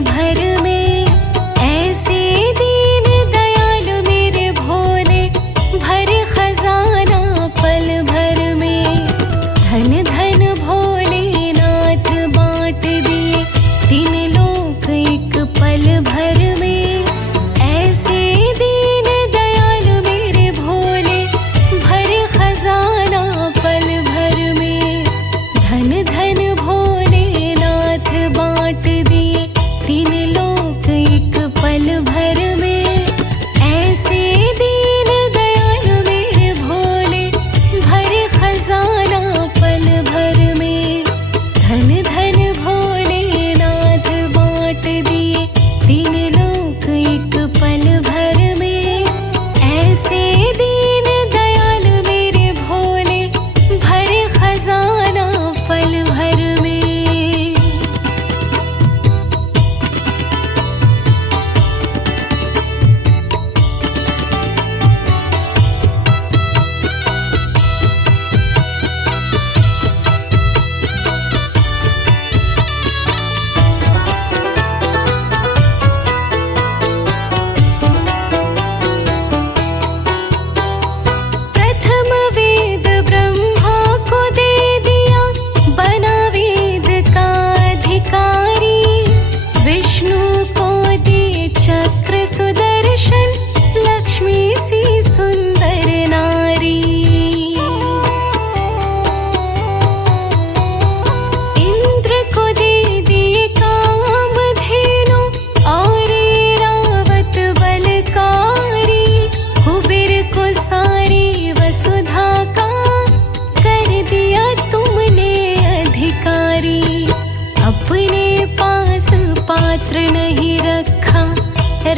भर में। ऐसे दीन दयाल मेरे भोले, भरे खजाना पल भर में। धन धन भोलेनाथ बांट दिए तीन लोक एक पल भर में। ऐसे दीन दयाल मेरे भोले, भरे खजाना पल भर में। धन धन भोलेनाथ बांट दिए तीन लोक एक पल भर में। ऐसे दीन दयाल मेरे भोले, भरे खजाना पल भर में। धन धन भोलेनाथ बांट दिए तीन लोक एक पल भर में। ऐसे दीन दयाल मेरे भोले, भरे खजाना पल भर में। प्रथम वेद ब्रह्मा को दे दिया, बना वेद का अधिकारी। विष्णु को दिए चक्र सुदर्शन, लक्ष्मी सी सुंदर नारी। इंद्र को दे दिए कामधेनु, और ऐरावत बलकारी। कुबेर को सारी वसुधा का कर दिया तुमने अधिकारी। अपने पास पात्र नहीं रखा,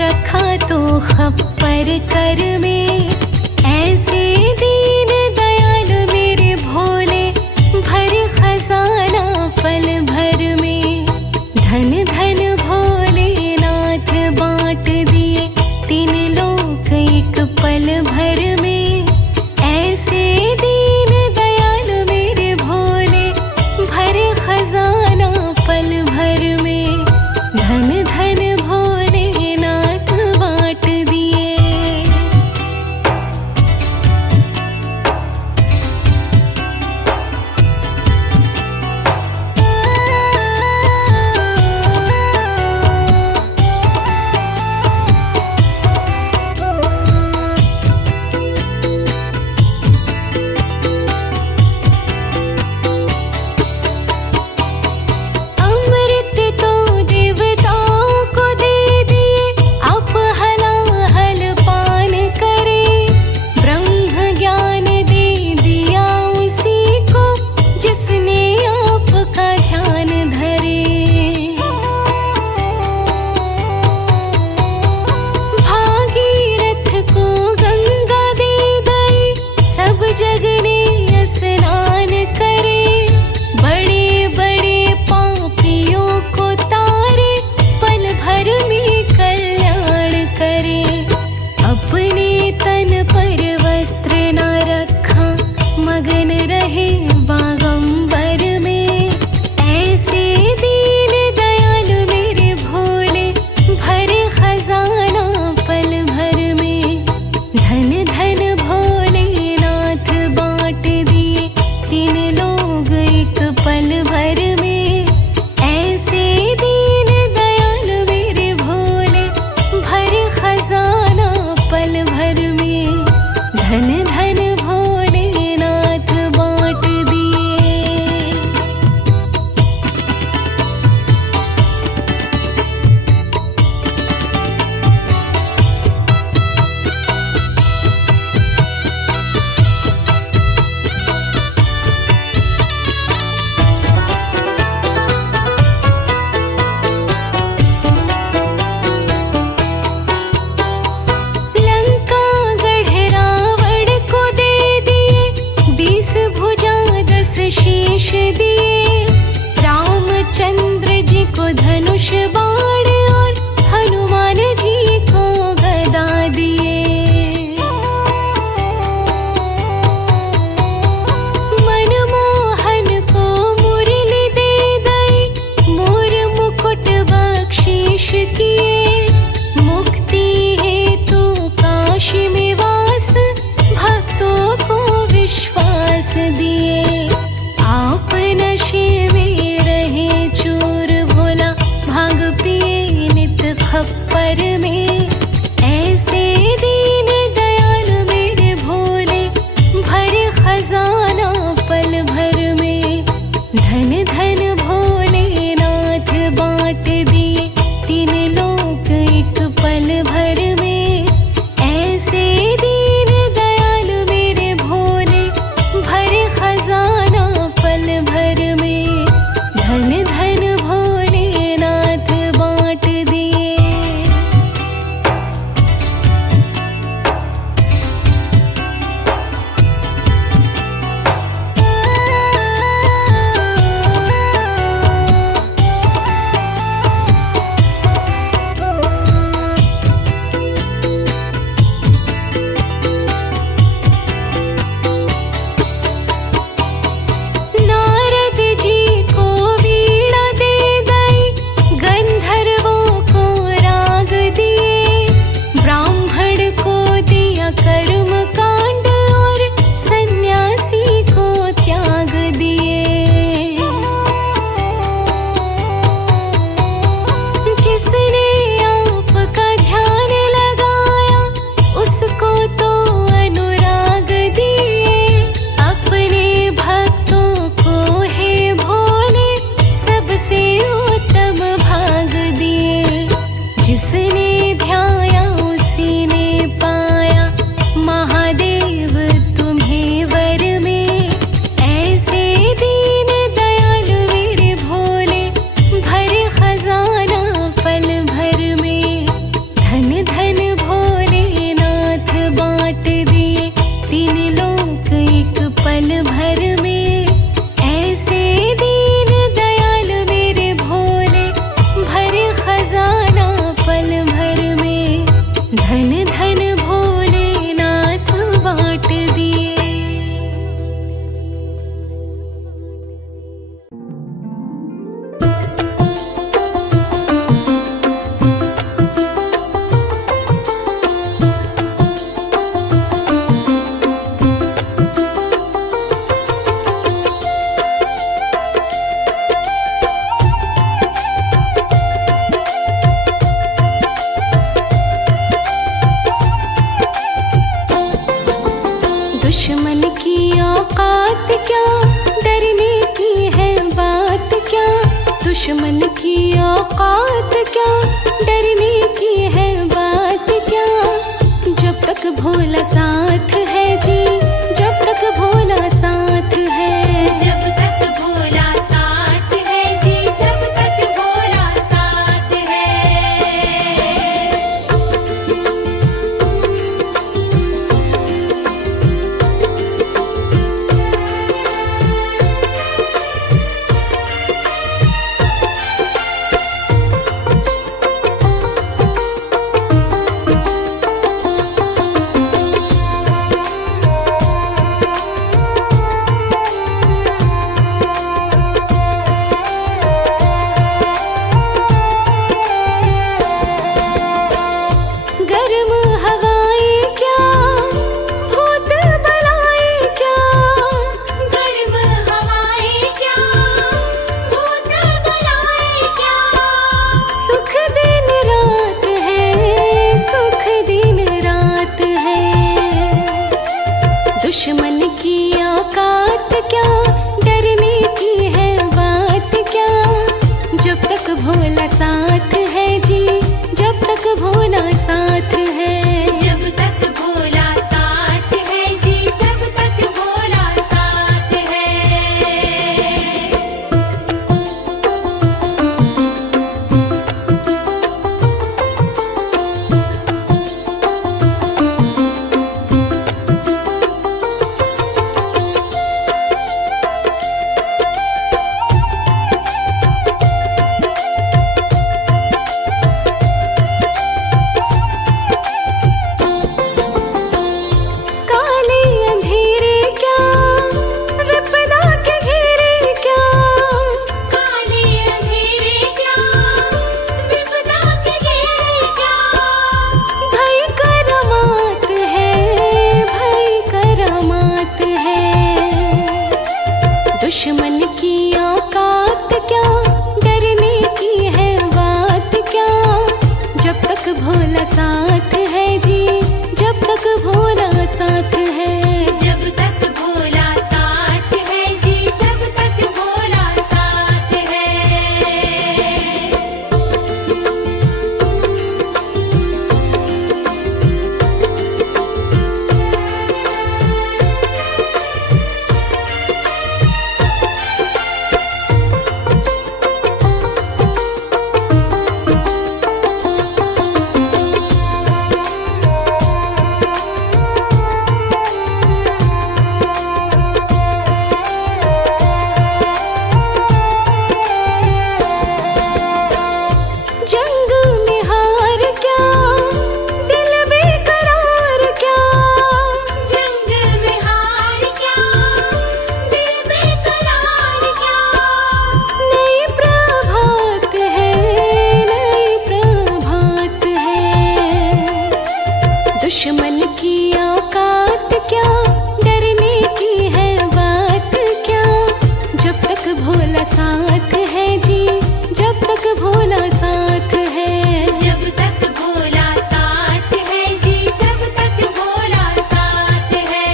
रखा तो खप्पर कर में। ऐसे दीन दयाल मेरे भोले, भरे खजाना पल भर में। धन धन भोलेनाथ बांट दिए तीन लोक एक पल भर में। ऐसे दीन दयाल मेरे भोले, भरे खजाना पल भर में। धन धन भोलेनाथ बांट दिए। अमृत तो देवताओं को दे दिए, आप हलाहल पान करे। ब्रह्म ज्ञान दे दिया उसी को, जिसने आपका ध्यान धरे। भागीरथ को गंगा दे गई, सब जग ने स्नान करे। बड़े बड़े पापियों को तारे, पल भर में कल्याण करे। अपने तन पर वस्त्र न रखा, मगन रहे बागंबर में। ऐसे दीन दयाल मेरे भोले, भरे खजाना पल भर में। धन धन भोलेनाथ बांट दिए तीन लोग एक पल भर में। ऐसे दीन दयाल मेरे भोले, भरे खजाना पल भर में। धन धन भोलेनाथ बांट दिए। लंका गढ़ रावण को दे दिए, 20 भुजा 10 शीश दिए। रामचंद्र जी को धनुष बाण, और हनुमान जी को गदा दिए। मनमोहन को मुरली दे गई, मोर मुकुट बख्शी। शेष किए, मुक्ति हेतु काशी में वास, भक्तों को विश्वास दिए। आप नशे में रहे चूर, भोला भांग पिए नित खप्पर में। ऐसे दीन दयाल मेरे भोले, भरे खजाना पल भर में। धन धन भोलेनाथ बांट दिए, तीन लोक एक पल भर में। ऐसे दीन दयाल मेरे भोले, भरे खजाना पल भर में। धन धन भोलेनाथ बांट दिए। नारद जी को वीणा दे दई, गंधर्वों को राग दिए। ब्राह्मण को दिया कर्म कांड, और सन्यासी को त्याग दिए। जिसने आपका ध्यान लगाया, उसको तो अनुराग दिए। अपने भक्तों को हे भोले, सबसे उत्तम भाग दिए। जिसने ध्याया उसी ने पाया, महादेव तुम्हें वर में। ऐसे दीन दयाल मेरे भोले, भरे खजाना पल भर में। धन धन भोलेनाथ बांट दिए, तीन लोक एक पल भर में। ऐसे दीन दयाल मेरे भोले, भरे खजाना पल भर में। धन धन भोलेनाथ बांट दिए। दुश्मन की औकात क्या, डरने की है बात क्या। दुश्मन की औकात क्या, डरने की है बात क्या। जब तक भोला साथ है जी, जब तक भोला साथ है। जब तक भोला साथ है जी, जब तक भोला साथ है। भोला साथ है जी, जब तक भोला साथ है। जब तक भोला साथ है जी, जब तक भोला साथ है। जंग में हार क्या, दिल बेकरार क्या, जंग में हार क्या, दिल बेकरार क्या। नई प्रभात है, नई प्रभात है। दुश्मन की औकात क्या, डरने की है बात क्या, जब तक भोला साथ है जी, जब तक भोला साथ है। जब तक भोला साथ है जी, जब तक भोला साथ है।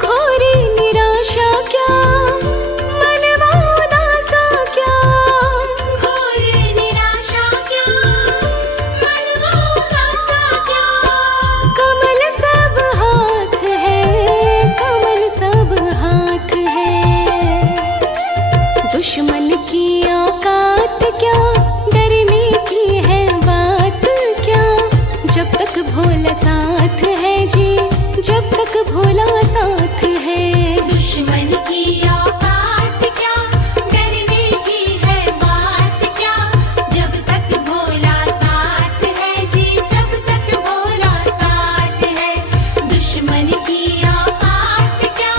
घोरी निराशा क्या, मनवा उदासा क्या, घोर निराशा क्या, मनवा उदासा क्या। कमल सब हाथ है, कमल सब हाथ है। दुश्मन की औकात क्या, डरने की है बात क्या, जब तक भोला साथ है जी, जब तक भोला साथ है। दुश्मन की औकात क्या, डरने की है बात क्या, जब तक भोला साथ है जी, जब तक भोला साथ है। दुश्मन की औकात क्या,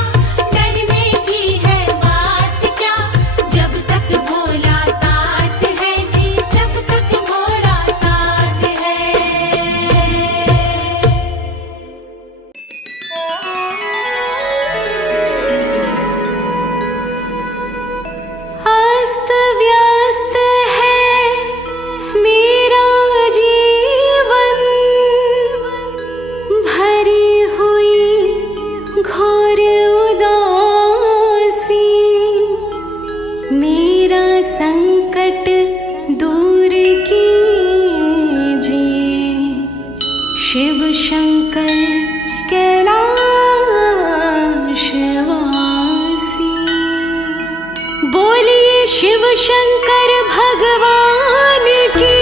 डरने की है बात क्या, जब तक भोला साथ है जी, जब तक भोला साथ है। अस्त व्यस्त है मेरा जीवन, भरी हुई घोर उदासी। मेरा संकट दूर कीजिए, शिव शंकर कैलाशवासी। बोलिए शिव शंकर भगवान की।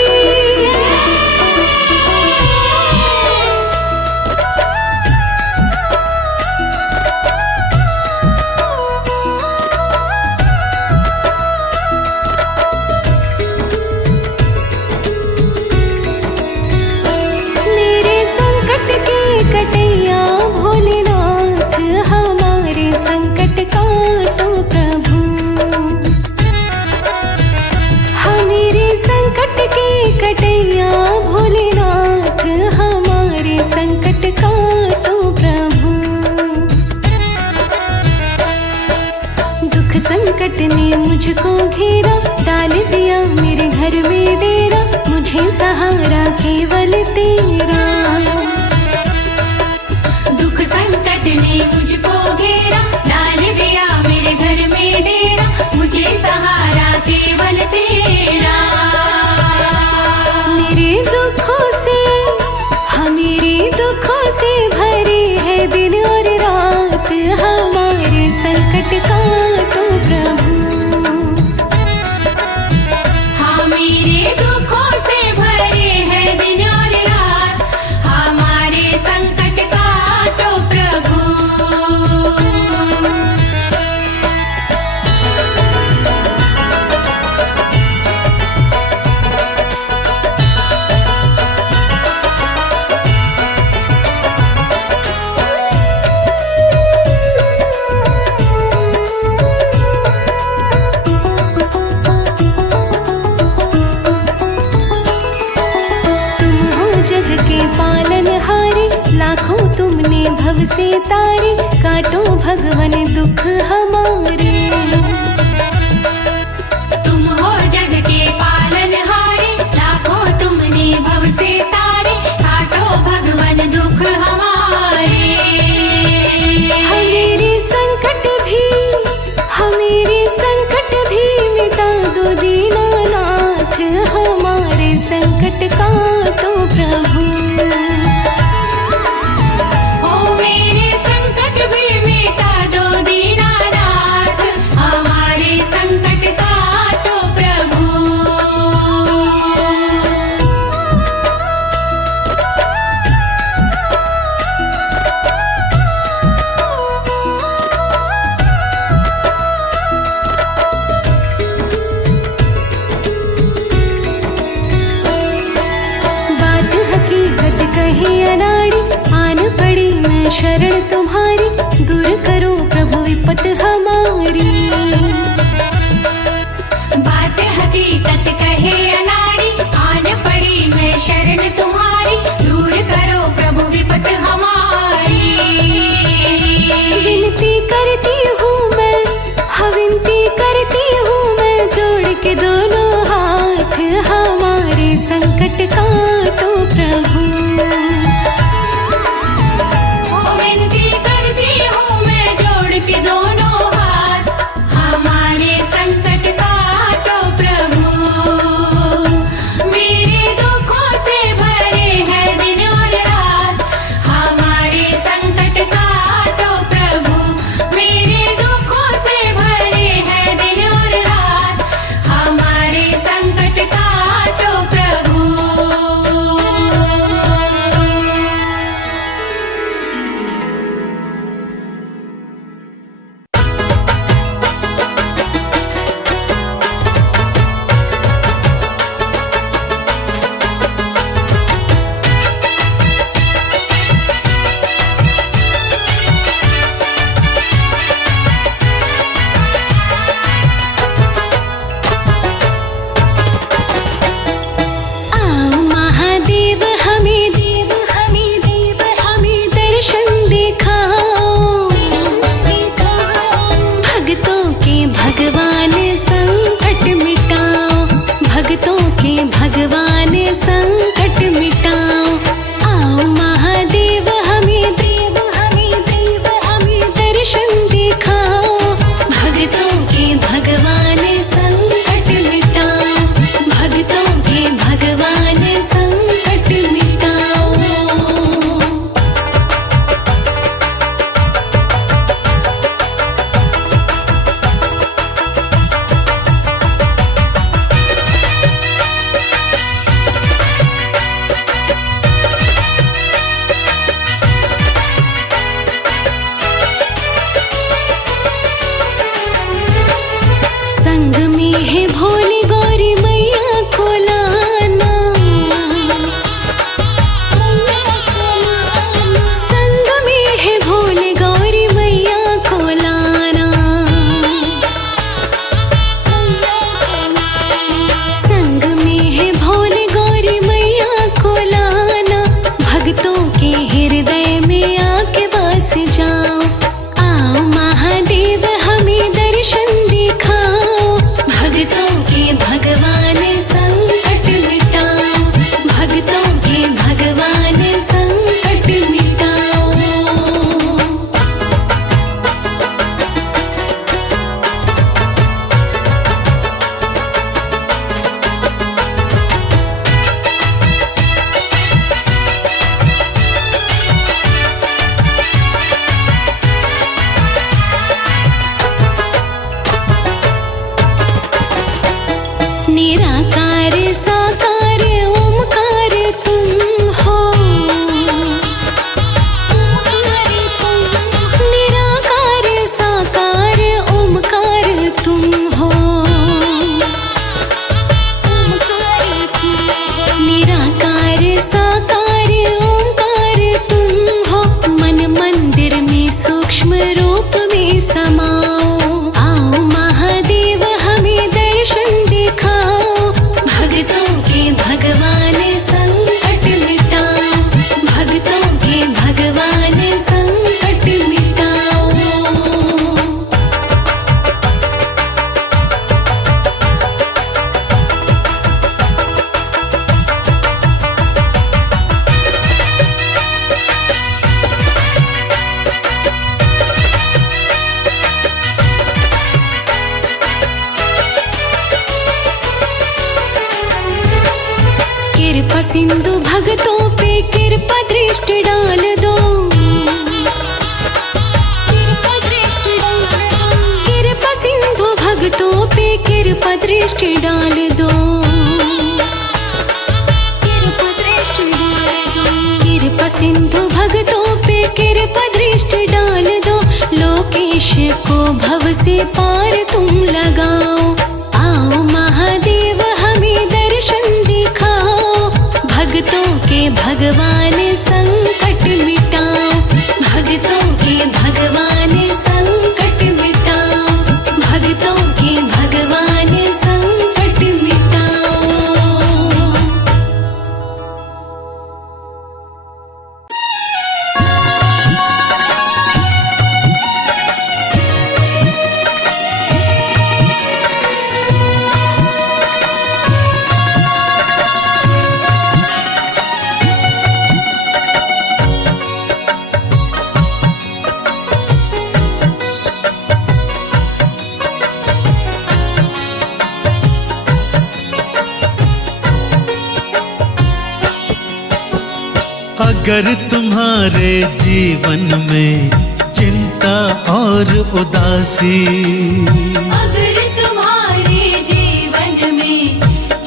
मेरे संकट के कटैया भोलेनाथ, हमारे संकट काटो प्रभु। हमारे संकट के कटैया भोलेनाथ, हमारे संकट काटो प्रभु। दुख संकट ने मुझको घेरा, डाल दिया मेरे घर में डेरा, मुझे सहारा केवल तेरा। दुख संकट ने मुझको घेरा, डाल दिया मेरे घर में डेरा, मुझे सहारा केवल तेरा। मेरे दुखों से, मेरे दुखों से भरे है दिन और रात, हमारे संकट काटो प्रभु। हाँ, मेरे दुखों से भरे हैं दिन और रात, से तारे, काटो भगवन दुख हमारे। तुम हो जग के पालनहारे, लाखों तुमने भव से तारे, काटो भगवन दुख हमारे। हमेरे संकट भी मिटा दो दीनानाथ, हमारे संकट काटो प्रभु। ओ मेरे संकट भी मिटा दो दीनानाथ, हमारे संकट काटो प्रभु। बात हकीकत कही अनाड़ी, आन पड़ी मैं शरण तुम्हारी, दूर करो प्रभु विपत हमारी। बात हकीकत कहे अनाड़ी, आन पड़ी मैं शरण तुम्हारी, दूर करो प्रभु विपत हमारी। विनती करती हूँ मैं, हाँ विनती करती हूँ मैं, जोड़ के दोनों हाथ, हमारे संकट काटो प्रभु। ओ विनती करती हूँ मैं, जोड़ के दोनों हाथ, हमारे संकट काटो प्रभु। मेरे दुखों से भरे हैं दिन और रात, हमारे संकट काटो प्रभु। मेरे दुखों से भरे हैं दिन और रात, हमारे संकट काटो प्रभु। आओ महादेव हमें हमें दर्शन दिखाओ, भक्तों के भगवान संकट मिटाओ, भक्तों के भगवान संकट मिटाओ। आओ महादेव हमें दर्शन दिखाओ, भक्तों के भगवान संकट मिटाओ, भक्तों के भगवान संकट मिटाओ। संग में है भोली गौरी मैया को लाना, संग में है भोली गौरी मैया को लाना, संग में है भोली गौरी मैया को लाना, भक्तों के हृदय में आके बस जाओ। आओ महादेव हमें दर्शन दिखाओ, भक्तों के भगवान संकट मिटाओ, भक्तों के भगवान संकट मिटाओ। निराकार साकार ओमकार तुम हो, निराकार साकार ओमकार तुम हो, निराकार साकार ओमकार तुम हो, मन मंदिर में सूक्ष्म रूप में समाओ। आओ महादेव हमें दर्शन दिखाओ, भक्तों के भगवान संकट मिटाओ, भक्तों के भगवान संकट दृष्टि डाल दो, कृपा दृष्टि डाल दो। कृपा सिंधु भक्तों पे कृपा दृष्टि डाल दो, लोकेश को भव से पार तुम लगाओ। आओ महादेव हमें दर्शन दिखाओ, भक्तों के भगवान संकट मिटाओ, भक्तों के भगवान संकट मिटाओ, भक्तों के भगवान संकट मिटाओ। अगर तुम्हारे जीवन में चिंता और उदासी, अगर तुम्हारे जीवन में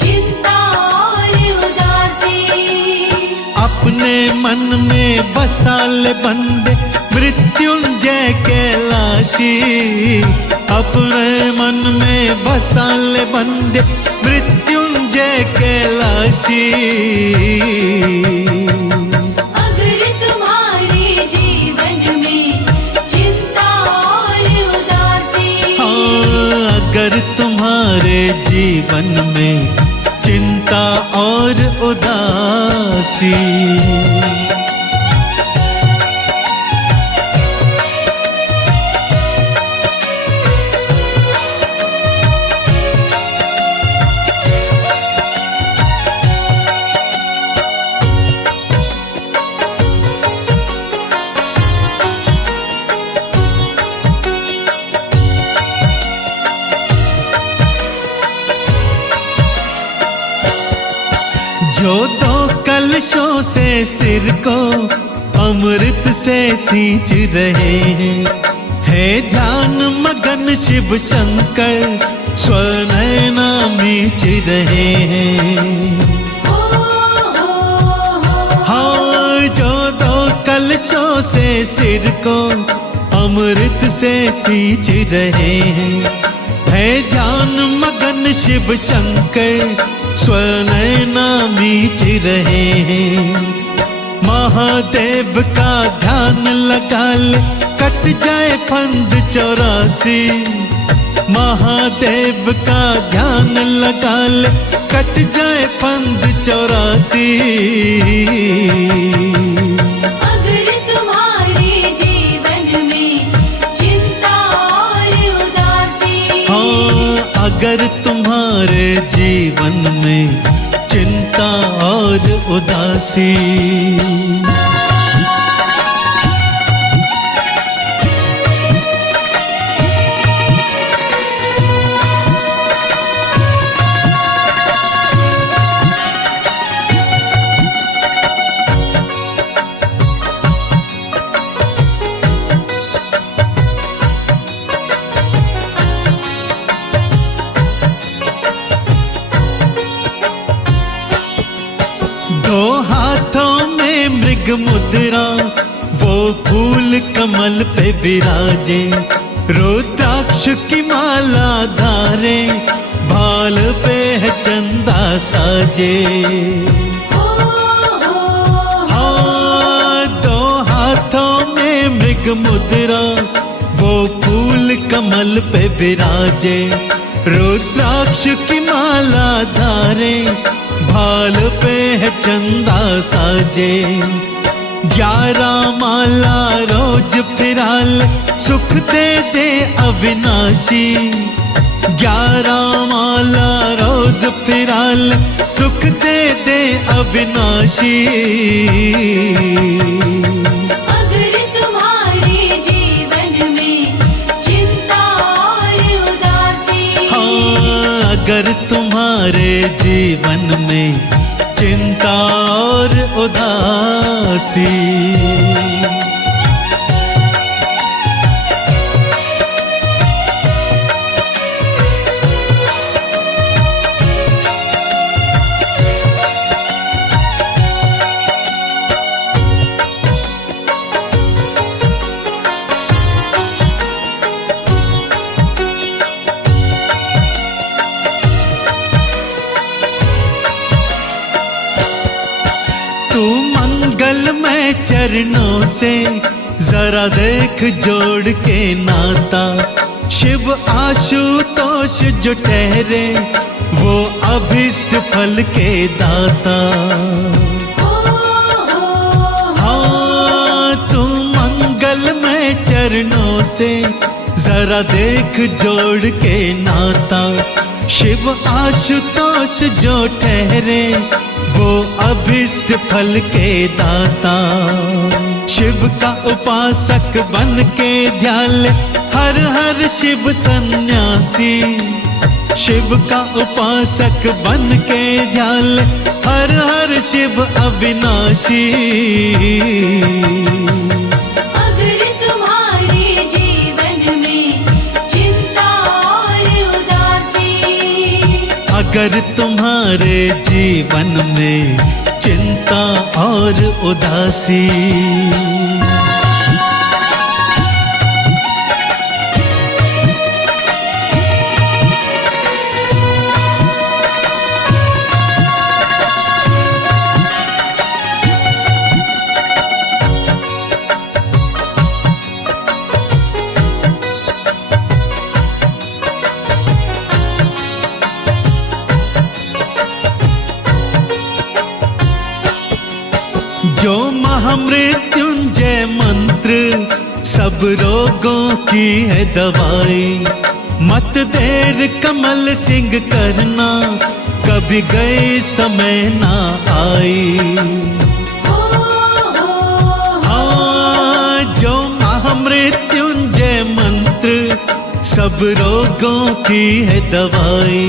चिंता और उदासी, अपने मन में बसा ले बंदे मृत्युंजय कैलाशी, अपने मन में बसा ले बंदे मृत्युंजय कैलाशी। अगर तुम्हारे जीवन में चिंता और उदासी, हाँ, अगर तुम्हारे जीवन में चिंता और उदासी, जो दो कलशों से सिर को अमृत से सींच रहे हैं, है ध्यान मगन शिव शंकर स्वनयना मीच रहे हैं। हाँ, जो दो कलशों से सिर को अमृत से सींच रहे हैं, है ध्यान मगन शिव शंकर स्वनयना मीच रहे हैं। महादेव का ध्यान लगा ले कट जाए फंद 84, महादेव का ध्यान लगा ले कट जाए फंद 84। अगर तुम्हारे जीवन में चिंता और उदासी, हाँ, अगर तुम्हारे जीवन में चिंता और उदासी, दो हाथों में मृग मुद्रा वो फूल कमल पे विराजे, रुद्राक्ष की माला धारे भाल पे है चंदा साजे। हाँ, दो हाथों में मृग मुद्रा वो फूल कमल पे विराजे, रुद्राक्ष की माला धारे भाल पे है चंदा साजे। 11 माला रोज फिराल सुख दे दे अविनाशी, 11 माला रोज फिराल सुख दे दे अविनाशी। अगर तुम्हारे जीवन में चिंता और उदासी, हाँ, अगर तुम्हारे जीवन में चिंता और उदासी, से जरा देख जोड़ के नाता। शिव आशुतोष जो ठहरे वो अभिष्ट फल के दाता। हाँ तू मंगल में चरणों से जरा देख जोड़ के नाता। शिव आशुतोष जो ठहरे वो अभिष्ट फल के दाता। शिव का उपासक बन के ध्यान हर हर शिव सन्यासी। शिव का उपासक बन के ध्यान हर हर शिव अविनाशी। अगर तुम्हारे जीवन में चिंता और उदासी, अगर तुम्हारे जीवन में चिंता और उदासी। जो महामृत्युंजय मंत्र सब रोगों की है दवाई। मत देर कमल सिंह करना कभी गए समय ना आई। हाँ जो महामृत्युंजय मंत्र सब रोगों की है दवाई।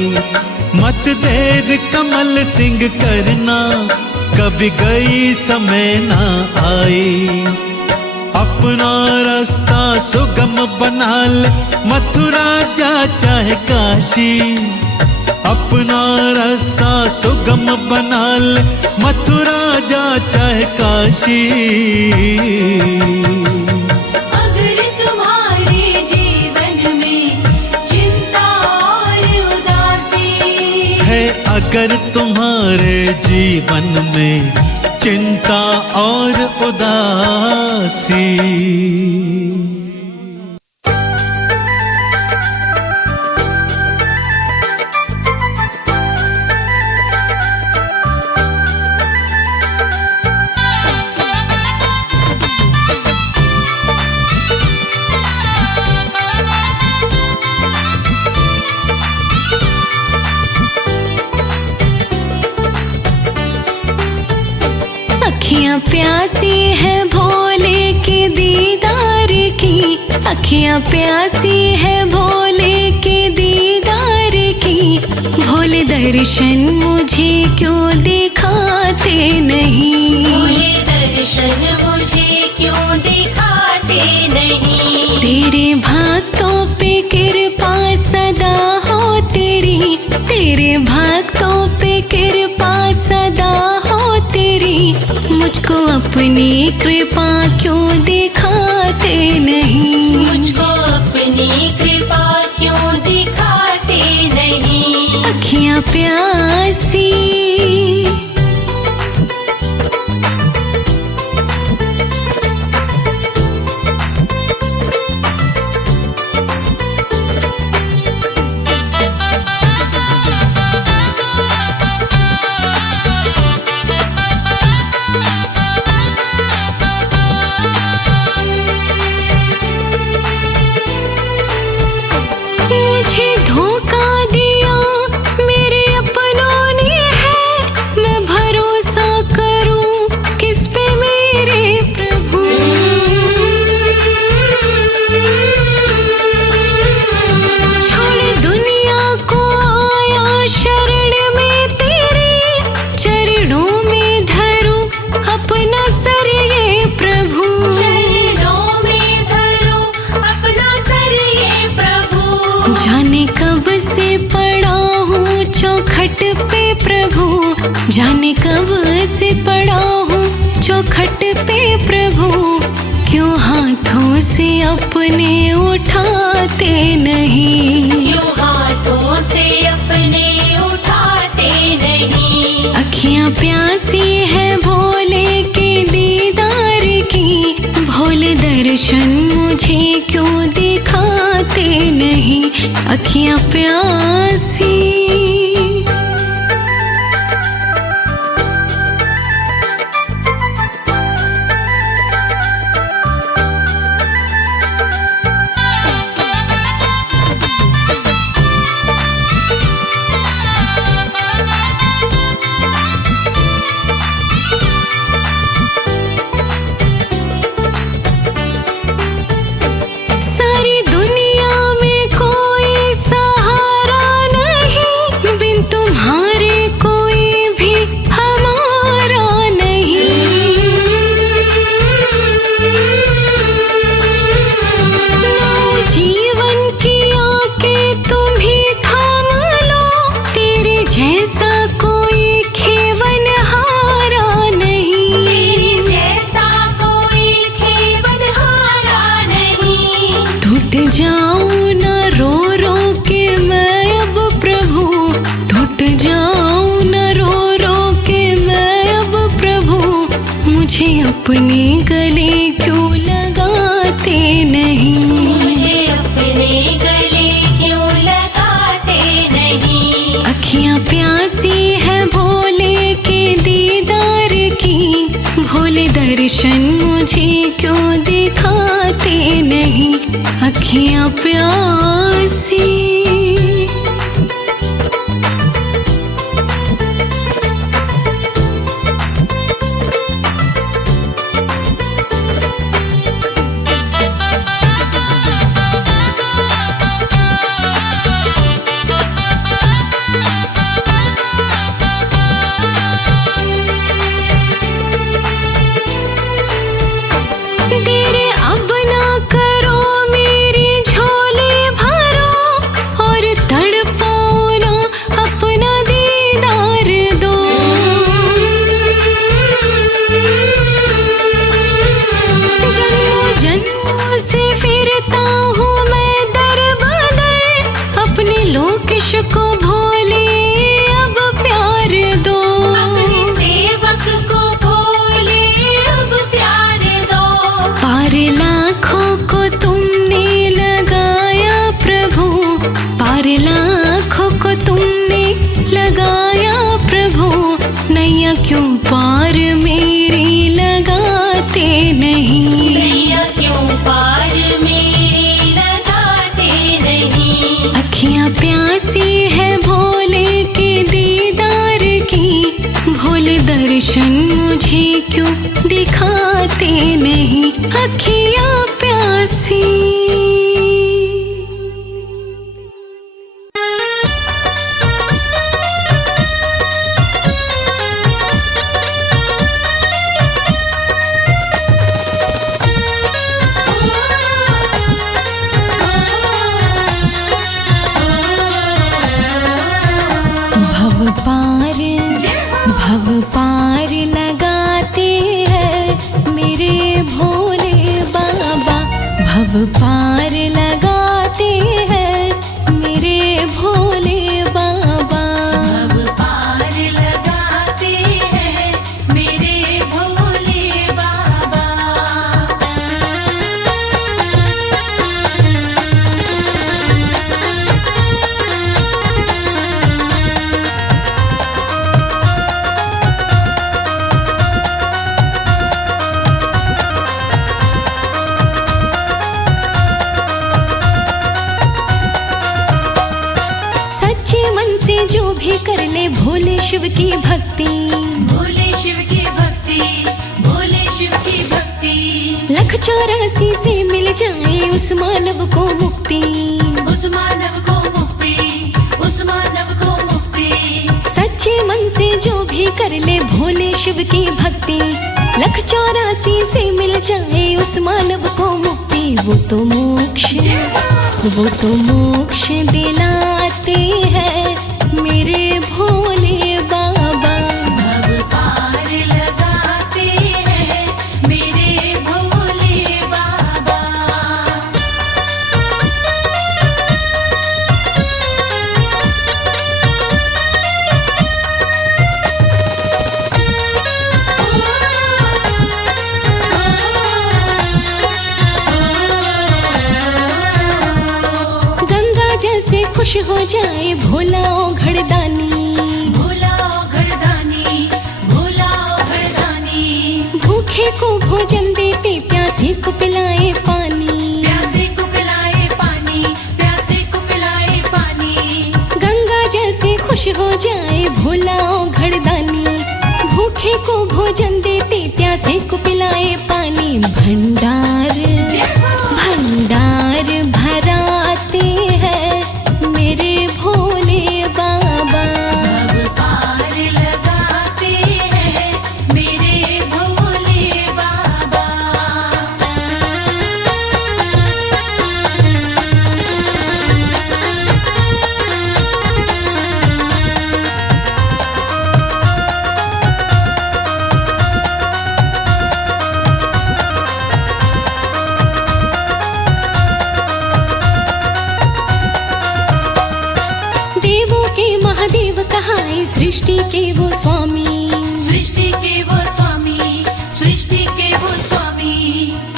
मत देर कमल सिंह करना कभी गई समय ना आई। अपना रास्ता सुगम बना ले मथुरा जा चाहे काशी। अपना रास्ता सुगम बना ले मथुरा जा चाहे काशी। अगर तुम्हारे जीवन में चिंता और उदासी है, अगर तुम्हारे जीवन में चिंता और उदासी। अखियाँ प्यासी है भोले के दीदार की। अखियाँ प्यासी है भोले के दीदार की। भोले दर्शन मुझे क्यों दिखाते नहीं। भोले दर्शन मुझे क्यों दिखाते नहीं। तेरे भक्तों पे कृपा सदा हो तेरी। तेरे भक्तों पे कृपा सदा हो तेरी। मुझको अपनी कृपा क्यों दिखाते नहीं। मुझको अपनी कृपा क्यों दिखाते नहीं। अखियाँ प्यासी जाने कब से पड़ा हूँ चौखट पे प्रभु। क्यों हाथों से अपने उठाते नहीं। क्यों हाथों से अपने उठाते नहीं। अखियाँ प्यासी है भोले के दीदार की। भोले दर्शन मुझे क्यों दिखाते नहीं, अखियां प्यासी। सारी दुनिया में कोई सहारा नहीं, बिन तुम्हारे कोई भी हमारा नहीं। नाव जीवन की आके तुम ही थाम लो, तेरे जैसा कोई खेवन हारा नहीं। जैसा कोई खेवन हारा नहीं। टूट जाऊं न रो रो के मैं अब प्रभु, टूट जाऊं न रो रो के मैं अब प्रभु, मुझे अपने गले क्यों लगाते नहीं। मुझे अपने गले क्यों लगाते नहीं। अखियां प्यासी है भोले के दीदार की, भोले दर्शन मुझे क्यों दिखाते नहीं, अखियां प्यासी। देर अब ना करो मेरी झोली भरो, और तड़पाओ ना अपना दीदार दो। जन्मों जन्मों से फिरता हूँ मैं दर बदर, अपने लोकेश को भोले अब प्यार दो। अपने सेवक को भोले अब प्यार दो। पार लाखों को तुमने लगाया प्रभु, पार लाखों को तुमने लगाया प्रभु, नैया क्यों पार मेरी लगाते नहीं। नैया क्यों पार मेरी लगाते नहीं। अखियां प्यासी है भोले के दीदार की, भोले दर्शन मुझे क्यों दिखाते नहीं, अखियां प्यासी। भव पार, भव पार लगाते हैं मेरे भोले बाबा, भव पार लगाते हैं मेरे भोले बाबा। भव पार लगाते हैं मेरे भोले बाबा। सच्चे मन से जो भी कर ले भोले शिव की भक्ति, भोले शिव की भक्ति, भोले शिव की भक्ति। 184 से मिल जाए उस मानव को मुक्ति, उस मानव को मुक्ति, उस मानव को मुक्ति। सच्चे मन से जो भी कर ले भोले शिव की भक्ति, 184 से मिल जाए उस मानव को मुक्ति। वो तो मोक्ष, वो तो मोक्ष दिलाते हैं मेरे भोले बाबा। भव पार लगाते हैं मेरे भोले बाबा। खुश हो जाए भोला ओ घड़दानी। भोला घरदानी, भोला घरदानी। भूखे को भोजन देते, प्यासे को पिलाए पानी। प्यासे को पिलाए पानी, प्यासे को पिलाए पानी। गंगा जैसे खुश हो जाए भोला ओ घड़दानी। भूखे को भोजन देते, प्यासे को पिलाए पानी। भंडार भंडार भराते हैं मेरे भोले बाबा। भव पार लगाते हैं मेरे भोले बाबा। देवों के महादेव कहाए, सृष्टि के वो स्वामी। सृष्टि के वो स्वामी, सृष्टि के वो स्वामी।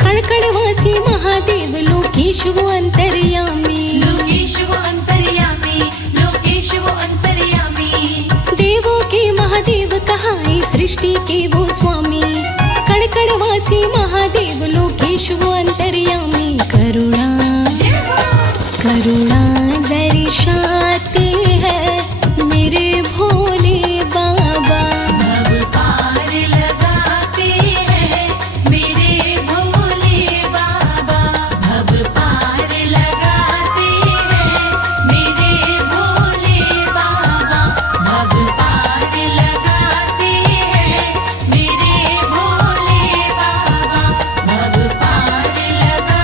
कड़कड़वासी महादेव, लोकेश वो अंतर्यामी। लोकेश वो अंतर्यामी, लोकेश वो अंतर्यामी। देवों के महादेव कहाए, सृष्टि के वो स्वामी। कड़कड़वासी महादेव, लोकेश वो अंतर्यामी। करुणा करुणा दर्शाते हैं मेरे भोले बाबा। भव पार लगाते हैं मेरे भोले बाबा। भव पार लगाते हैं मेरे भोले बाबा। भव पार लगाते हैं मेरे भोले बाबा। भव पार लगाते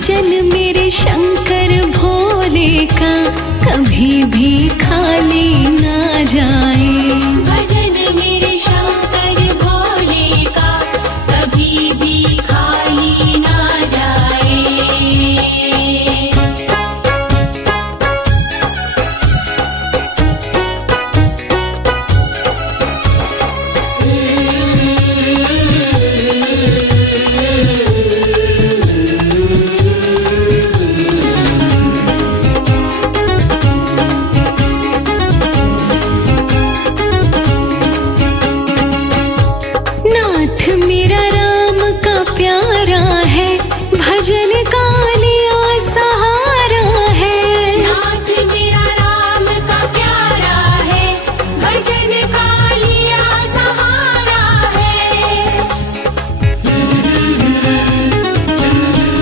भजन मेरे शंकर भोले का कभी भी खाली ना जाए। भजन मेरे शंकर भोले का कभी भी खाली ना जाए। नाथ मेरा राम का प्यारा है, भजन का लिया सहारा है। नाथ मेरा राम का प्यारा है, भजन का लिया सहारा है।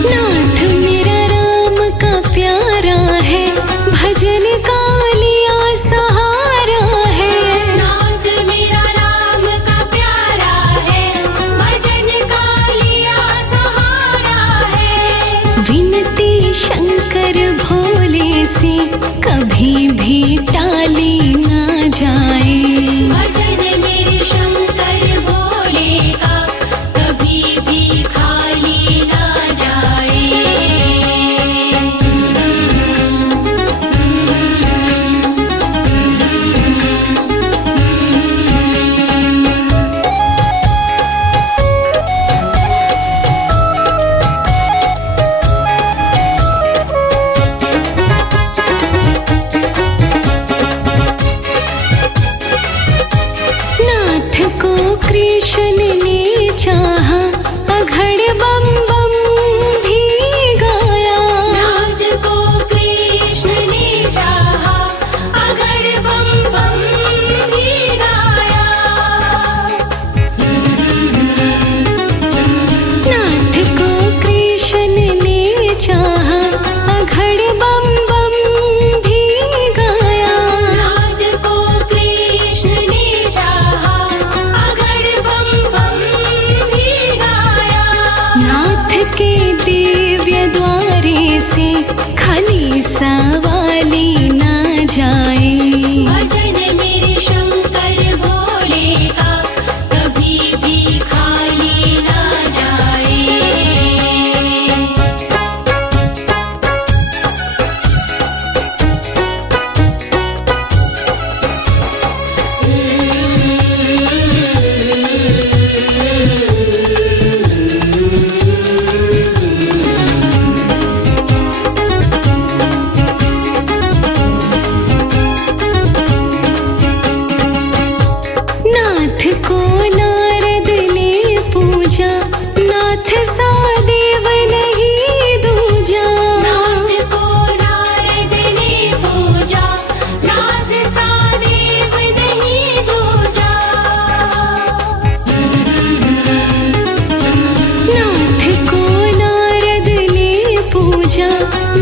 नाथ मेरा राम का प्यारा है, भजन का लिया सहारा है। नाथ मेरा राम का प्यारा है, भजन का लिया सहारा है। विनती शंकर भोले से कभी भी टाली ना जाए। भजन मेरे शंकर भोले का कभी भी खाली ना जाए। नाथ को कृष्ण ने चाहा, अघड़ बम बम भी गाया। नाथ को कृष्ण ने चाहा, अगड़ बम बम भी गाया। नाथ को कृष्ण ने चाहा, अघड़ बम बम भी गाया। नाथ को कृष्ण ने चाहा, अगड़ बम बम भी गाया। नाथ के दिव्य द्वारे से खाली सवाली ना जाए। भजन मेरे शंकर भोले का कभी भी खाली ना जाए। नाथ को नारद ने पूजा, नाथ सा देव नहीं दूजा। नाथ को नारद ने पूजा, नाथ सा देव नहीं दूजा। नाथ को नारद ने पूजा,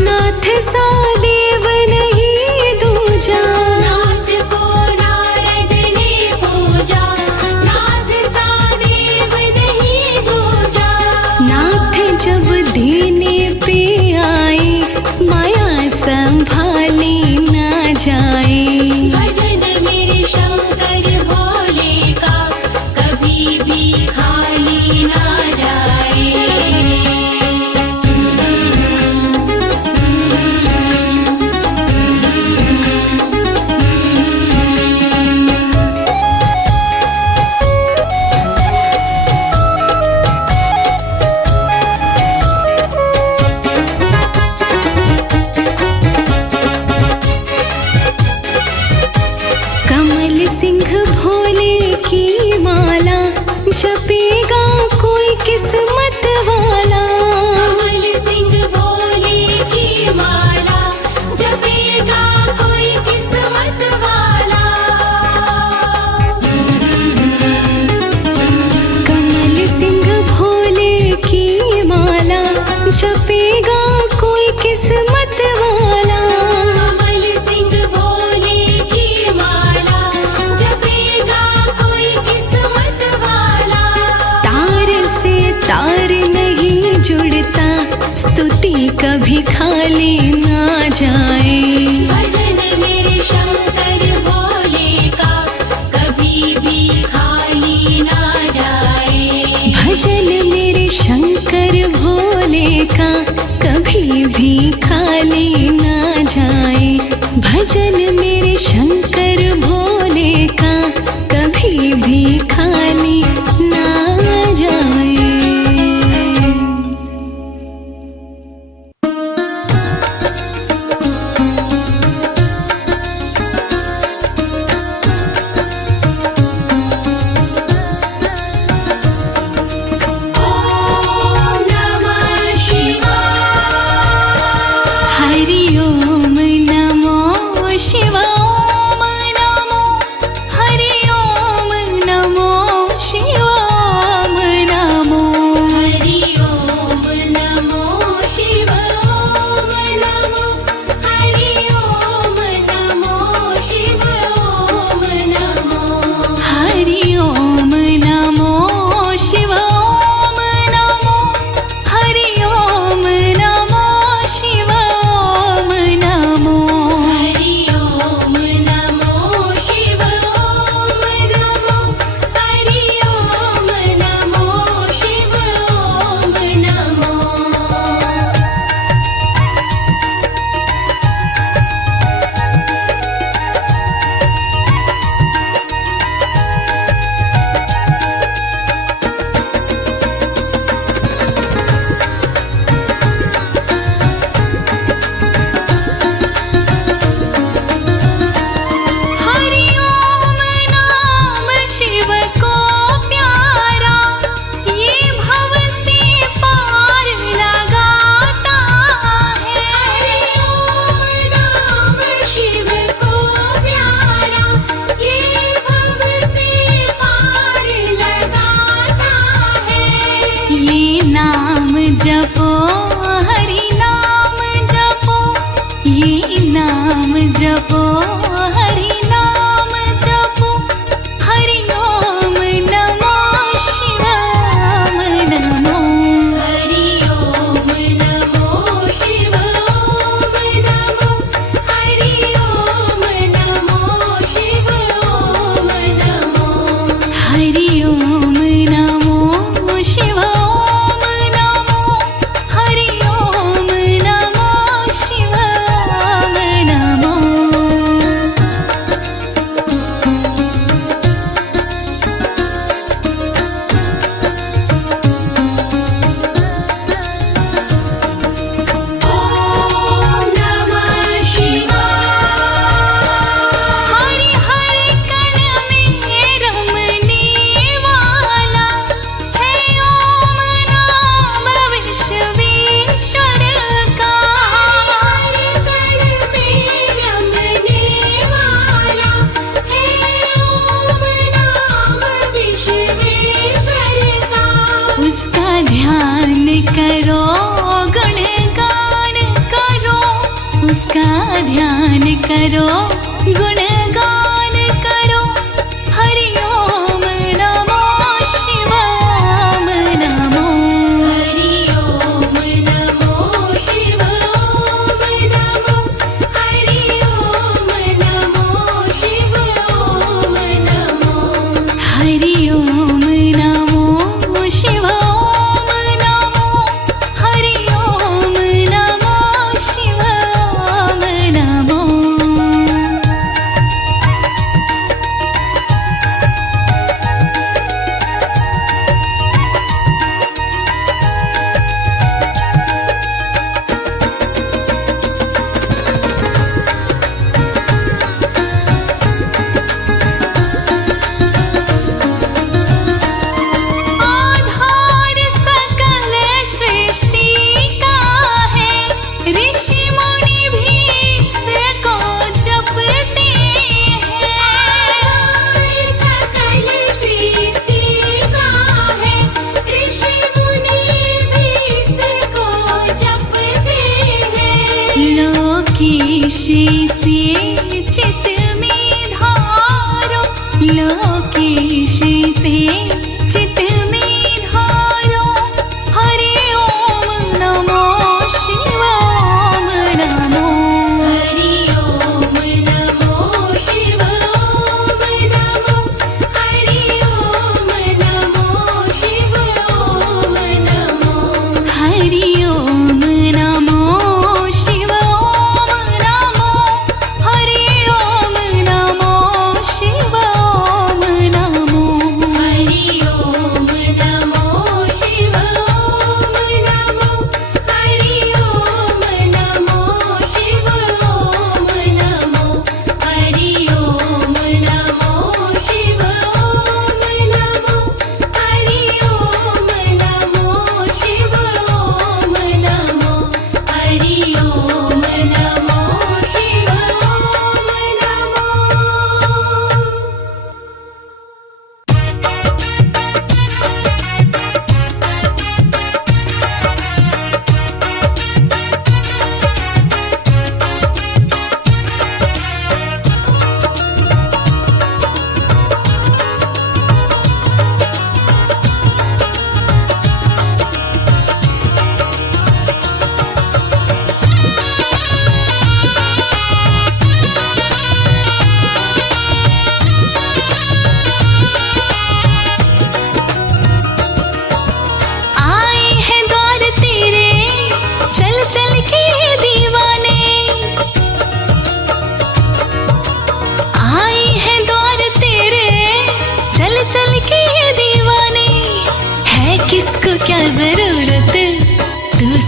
नाथ सा देव नहीं दूजा। नाथ को नारद ने पूजा, नाथ सा देव नहीं दूजा। नाथ जब देने पे आए, माया संभाली ना जाए। भजन मेरे शंकर भोले का कभी भी खाली ना जाए। कमल सिंह भोले की माला जपेगा कोई किस्मत वाला। कमल सिंह भोले की माला जपेगा कोई किस्मत वाला। कमल सिंह भोले की माला जपेगा कोई किस्मत वाला। कमल सिंह भोले की माला जपेगा कोई किस्मत वाला। तार से तार नहीं जुड़ता, स्तुति कभी खाली ना जाए। भजन मेरे शंकर भोले का कभी भी खाली ना जाए। भजन मेरे शंकर भोले का कभी भी खाली ना जाए। भजन मेरे शंकर भोले का कभी भी खाली ना जाए। ओम नमः शिवाय। हरि ओम नमो शिव ओम नमो हरि ओम नमो शिव ओम नमो। हरि ओम नमो शिव ओम नमो हरि ओम नमो शिव ओम नमो। हरि ओम नमो शिव ओम नमो हरि ओम नमो शिव ओम नमो। हरि ओम नमो शिव ओम नमो हरि ओम नमो शिव ओम नमो। हरि ओम नाम शिव को प्यारा ये भव से पार लगाता है। हरि ओम नाम शिव को प्यारा ये भव से पार लगाता है। ये नाम जपो हरि नाम जपो ये नाम जपो हरि नाम जपो। हरि ओम नमो शिव ओम नमो। हरि ओम नमो शिव ओम नमो हरि ओम नमो शिव ओम नमो। हरि ओम नमो शिव ओम नमो हरि ओम नमो शिव ओम नमो। ओम नमः शिवाय। हरि हर कण में रमने वाला है ओम नाम विश्वेश्वर का। हर कण में रमने वाला है ओम नाम विश्वेश्वर का। उसका ध्यान करो गुणगान करो। उसका ध्यान करो गुणगान करो। हरि ओम नमो शिव ओम नमो। हरि ओम नमो शिव ओम नमो हरि ओम नमो शिव ओम नमो। हरि ओम नमो शिव ओम नमो हरि ओम नमो शिव ओम नमो। आधार सकल सृष्टि का है ऋषि मुनि भी इसको जपते हैं। सकल सृष्टि का है ऋषि मुनि भी इसको जपते हैं। लोकेश से चित में धारो। लोकेश से चित में धारो। हरि ओम नमो शिव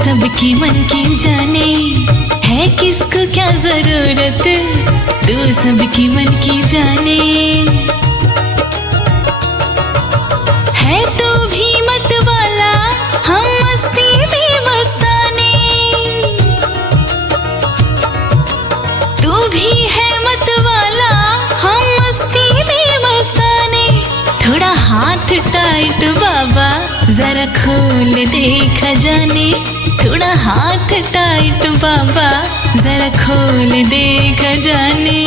सबकी मन की जाने, है किसको क्या जरूरत, तू सबकी मन की जाने। है तू भी मत वाला, हम मस्ती में मस्ताने, तू भी है मत वाला, हम मस्ती में मस्ताने। थोड़ा हाथ टाइट बाबा, जरा खोल दे खजाने, थोड़ा हाथ टाइट बाबा, जरा खोल दे खजाने।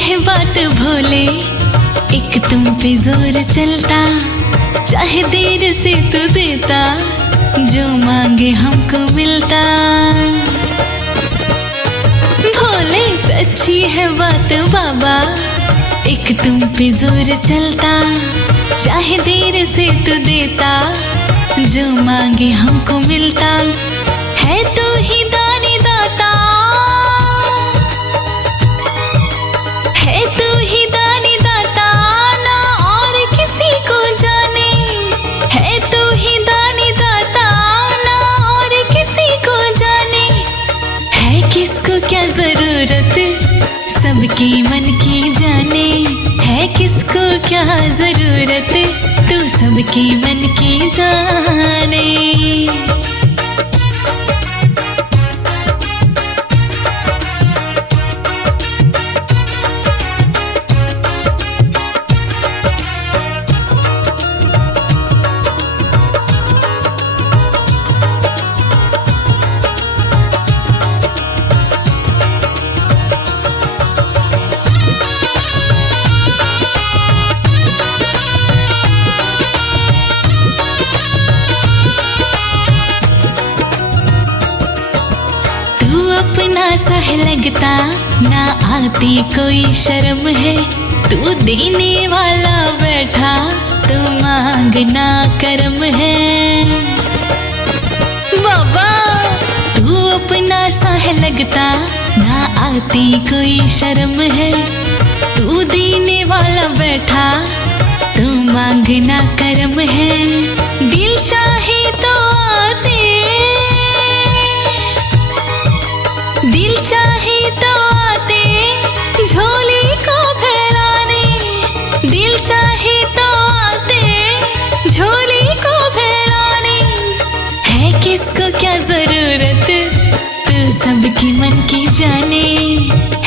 है बात भोले, एक तुम पे जोर चलता, चाहे देर से तू देता, जो मांगे हमको मिलता। भोले सच्ची है बात बाबा, एक तुम पे जोर चलता, चाहे देर से तू देता, जो मांगे हमको मिलता। है तू ही दानी दाता, है तू ही दानी दाता, ना और किसी को जाने, है तू ही दानी दाता, ना और किसी को जाने। है किसको क्या जरूरत, सबकी मन की जाने, है किसको क्या जरूरत, तू सबकी मन की जाने। अपना सा है लगता, ना आती कोई शर्म है, तू देने वाला बैठा, तो मांगना कर्म है। बाबा तू अपना सा है लगता, ना आती कोई शर्म है, तू देने वाला बैठा, तो मांगना कर्म है। दिल चाहे तो आते, दिल चाहे तो आते, झोली को फैलाने, दिल चाहे तो आते, झोली को फैलाने। है किसको क्या जरूरत, तू सबकी मन की जाने,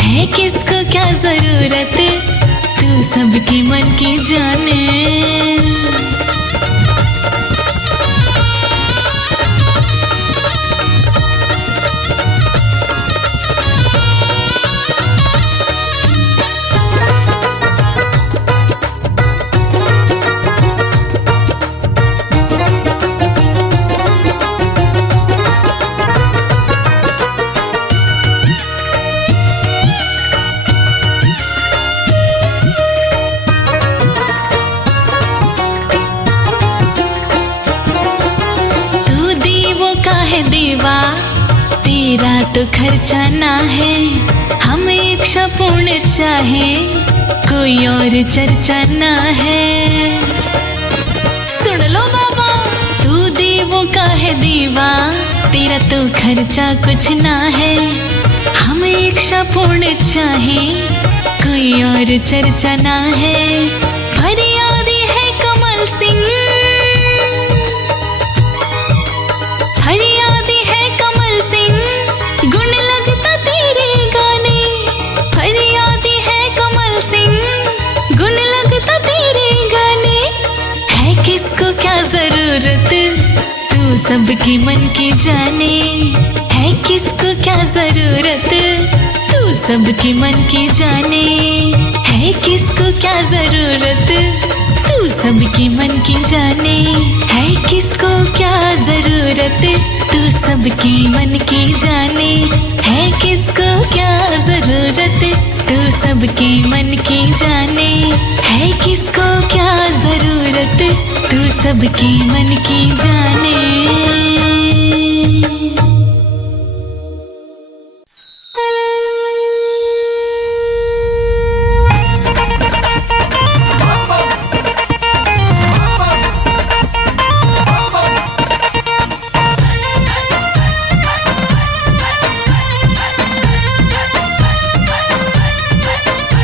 है किसको क्या जरूरत, तू सबकी मन की जाने। है देवा, तेरा तो खर्चा ना है, हम एक पूर्ण चाहे, कोई और चर्चा ना है। सुन लो बाबा, तू देवों का है देवा, तेरा तो खर्चा कुछ ना है, हम एक पूर्ण चाहे, कोई और चर्चा ना है। फरियादी है कमल सिंह, फरियादी है कमल सिंह, गुण लगता तेरे गाने, फरियादी है कमल सिंह, गुण लगता तेरे गाने। है किसको क्या जरूरत, तू सबकी मन की जाने, है किसको क्या जरूरत, तू सबकी मन की जाने। है किसको क्या जरूरत, तू तू सबकी मन की जाने, है किसको क्या जरूरत, तू सबकी मन की जाने, है किसको क्या जरूरत, तू सबकी मन की जाने, है किसको क्या जरूरत, तू सबकी मन की जाने।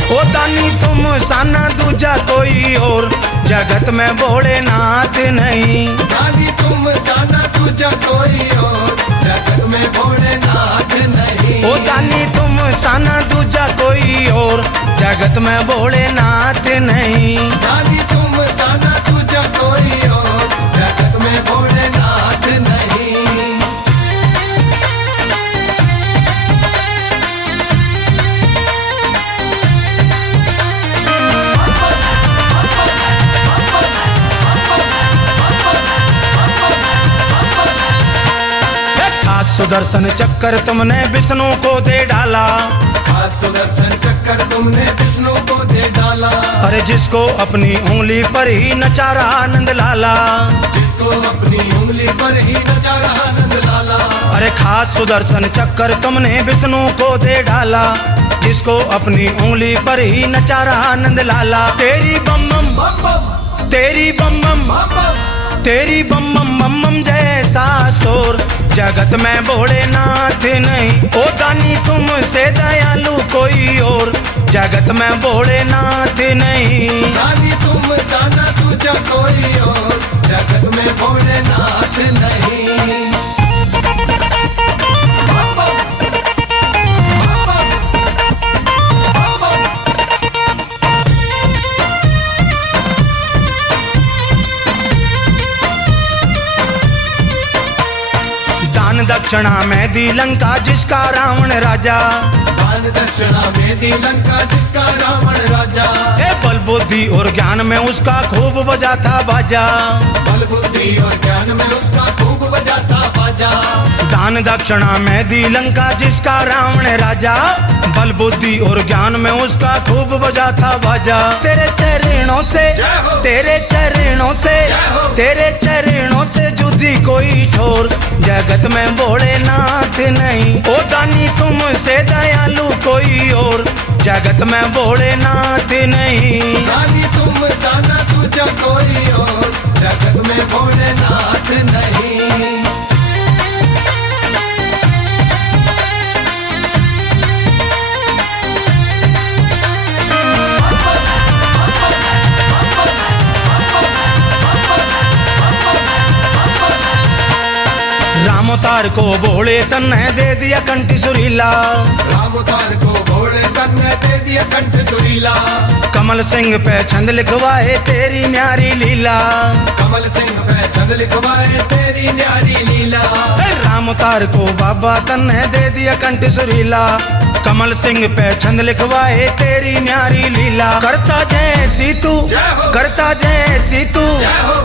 ओ दानी तुम साना दूजा कोई और, जगत में भोलेनाथ नहीं। दानी तुम साना दूजा कोई और, जगत में भोलेनाथ नहीं। ओ दानी तुम साना दूजा कोई और, जगत में भोलेनाथ नहीं। दानी तुम साना दूजा कोई और, जगत में भोलेनाथ नहीं। सुदर्शन चक्कर तुमने विष्णु को दे डाला, खास सुदर्शन चक्कर तुमने विष्णु को दे डाला। अरे जिसको अपनी उंगली पर ही नचा रहा आनंद लाला, जिसको अपनी उंगली पर ही नचा रहा आनंद लाला। अरे खास सुदर्शन चक्कर तुमने विष्णु को दे डाला, जिसको अपनी उंगली पर ही नचा रहा आनंद लाला। तेरी बम बम तेरी बम बम तेरी बम बम बम बम जैसा शोर, जगत में भोलेनाथ नहीं। ओ दानी तुमसे दयालु कोई और, जगत में भोलेनाथ नहीं। दानी तुम साना दूजा कोई और, जगत में भोलेनाथ नहीं। दान दक्षिणा में दी लंका जिसका रावण राजा, दान दक्षिणा में दी लंका जिसका रावण राजा। ए बल बुद्धि और ज्ञान में उसका खूब बजा था बाजा, बल बुद्धि और ज्ञान में उसका खूब बजाता बाजा। दान दक्षिणा में दी लंका जिसका रावण राजा, बल बुद्धि और ज्ञान में उसका खूब बजा था बाजा। तेरे चरणों से तेरे चरणों से तेरे चरणों से जुदी कोई ठोर, जगत में भोलेनाथ नहीं। ओ दानी तुमसे दयालु कोई और, जगत में भोलेनाथ नहीं। दानी तुम साना दूजा कोई और, जगत में भोलेनाथ नहीं। राम अवतार को भोले तन ने दे दिया कंठ सुरीला, राम अवतार को भोले तन ने दे दिया कंठ सुरीला। कमल सिंह पे छंद लिखवाए तेरी न्यारी लीला, कमल सिंह पे छंद लिखवाए तेरी न्यारी लीला। राम अवतार को बाबा तन ने दे दिया कंठ सुरीला, कमल सिंह पे छंद लिखवाए तेरी न्यारी लीला। करता जैसी तू करता जैसी तू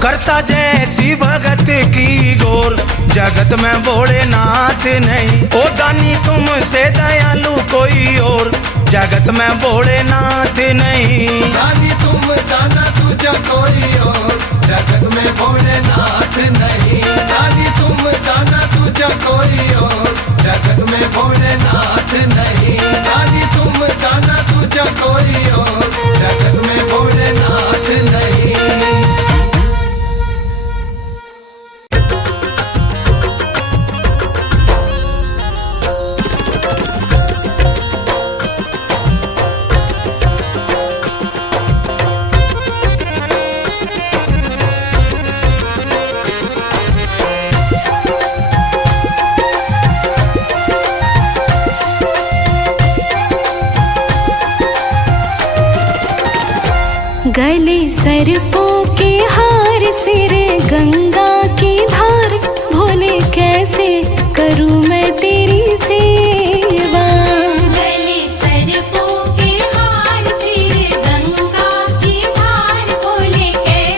करता जैसी भगत की गोर, जगत में भोलेनाथ नहीं। ओ दानी तुमसे दयालु कोई और, जगत में भोलेनाथ नहीं। दानी तुम साना दूजा कोई और, जगत में भोलेनाथ नहीं। दानी तुम साना दूजा कोई और, जगत में भोलेनाथ नहीं। दानी तुम साना दूजा कोई और, जगत में भोलेनाथ नहीं। गले सर्पों के हार, सिर गंगा की धार, भोले कैसे करूं मैं तेरी सेवा। गले सर्पों के हार, सिर गंगा की धार, भोले कैसे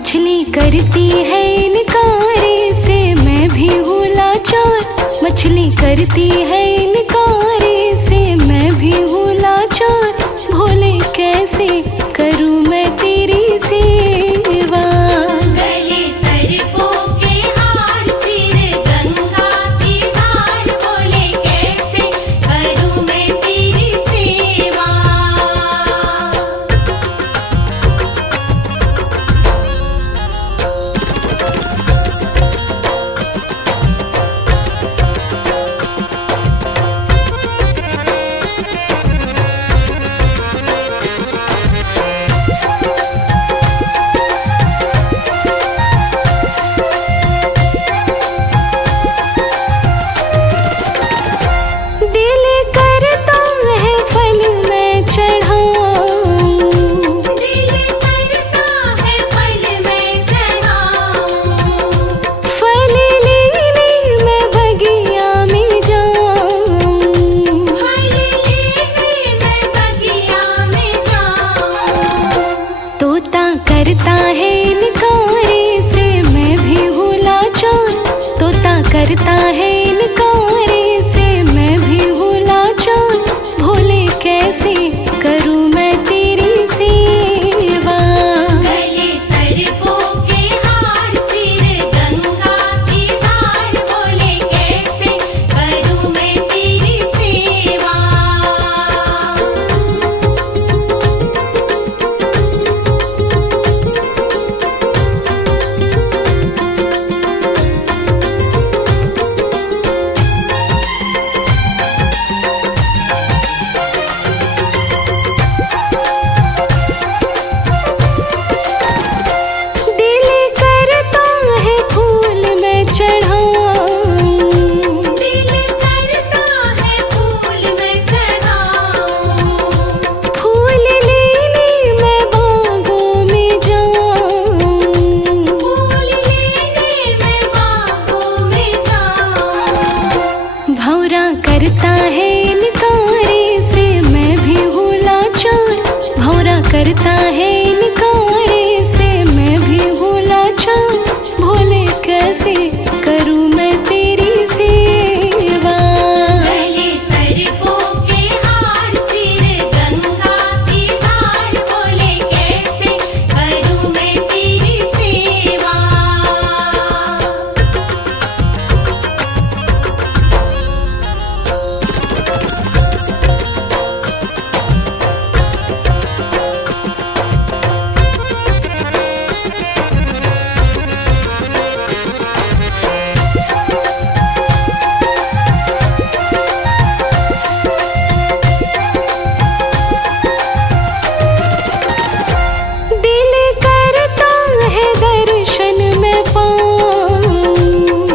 मछली करती है इनकार से मैं भी हूँ लाचार। मछली करती है इनकार से मैं भी हूँ लाचार। भोले कैसे करूँ मैं तेरी सेवा। गले सर्पों के हार, सिर गंगा की धार, बोले कैसे करूं मैं तेरी सेवा। दिल करता है फल मैं चढ़ाऊं। दिल करता है फल मैं चढ़ाऊं। फल लेने मैं बगिया में जाऊं। फल लेने मैं बगिया में जाऊं। तोता करता है इनकार से मैं भी हूँ लाचार। तोता करता है इनकार से मैं भी हूँ लाचार। भोले कैसे करूँ मैं तेरी सेवा। गले सर्पों के हार, सिर गंगा की धार, बोले कैसे करूं मैं तेरी सेवा। दिल करता है फूल मैं चढ़ाऊं। दिल करता है फूल मैं चढ़ाऊं। फूल लेने मैं बागों में जाऊं। फूल लेने मैं बागों में जाऊं। भौरा करता है इनकार से मैं भी हूँ लाचार। भौरा करता है इनकार से मैं भी हूँ लाचार। भोले कैसे करूँ मैं तेरी सेवा। गले सर्पों के हार, सिर गंगा की धार, बोले कैसे करूं मैं तेरी सेवा। दिल करता है दर्शन मैं पाऊं।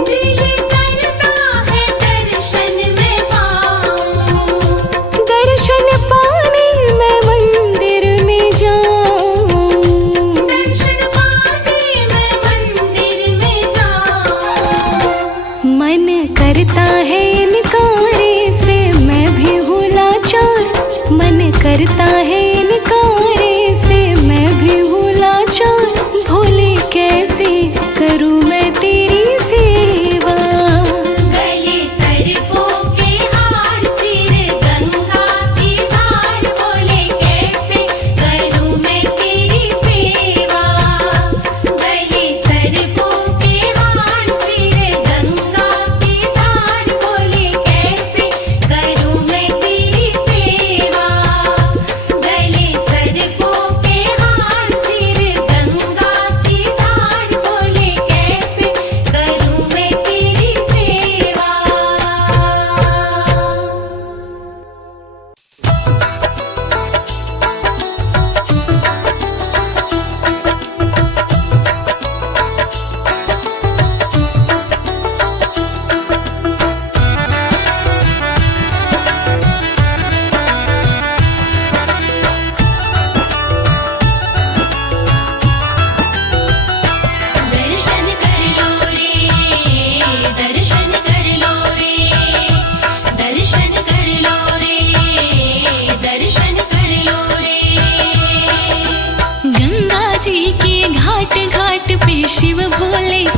दिल करता है दर्शन मैं पाऊं। दर्शन पाने मैं मंदिर में जाऊं। दर्शन पाने मैं मंदिर में जाऊं। मन करता है इनकार से मैं भी हूँ लाचार। मन करता है इनकार से मैं भी हूँ लाचार। भोले कैसे करूँ मैं तेरी सेवा। गले सर्पों के हार, सिर गंगा की धार, बोले कैसे करूं मैं तेरी सेवा। गले सर्पों के हार, सिर गंगा की धार, बोले कैसे करूं मैं तेरी सेवा। गले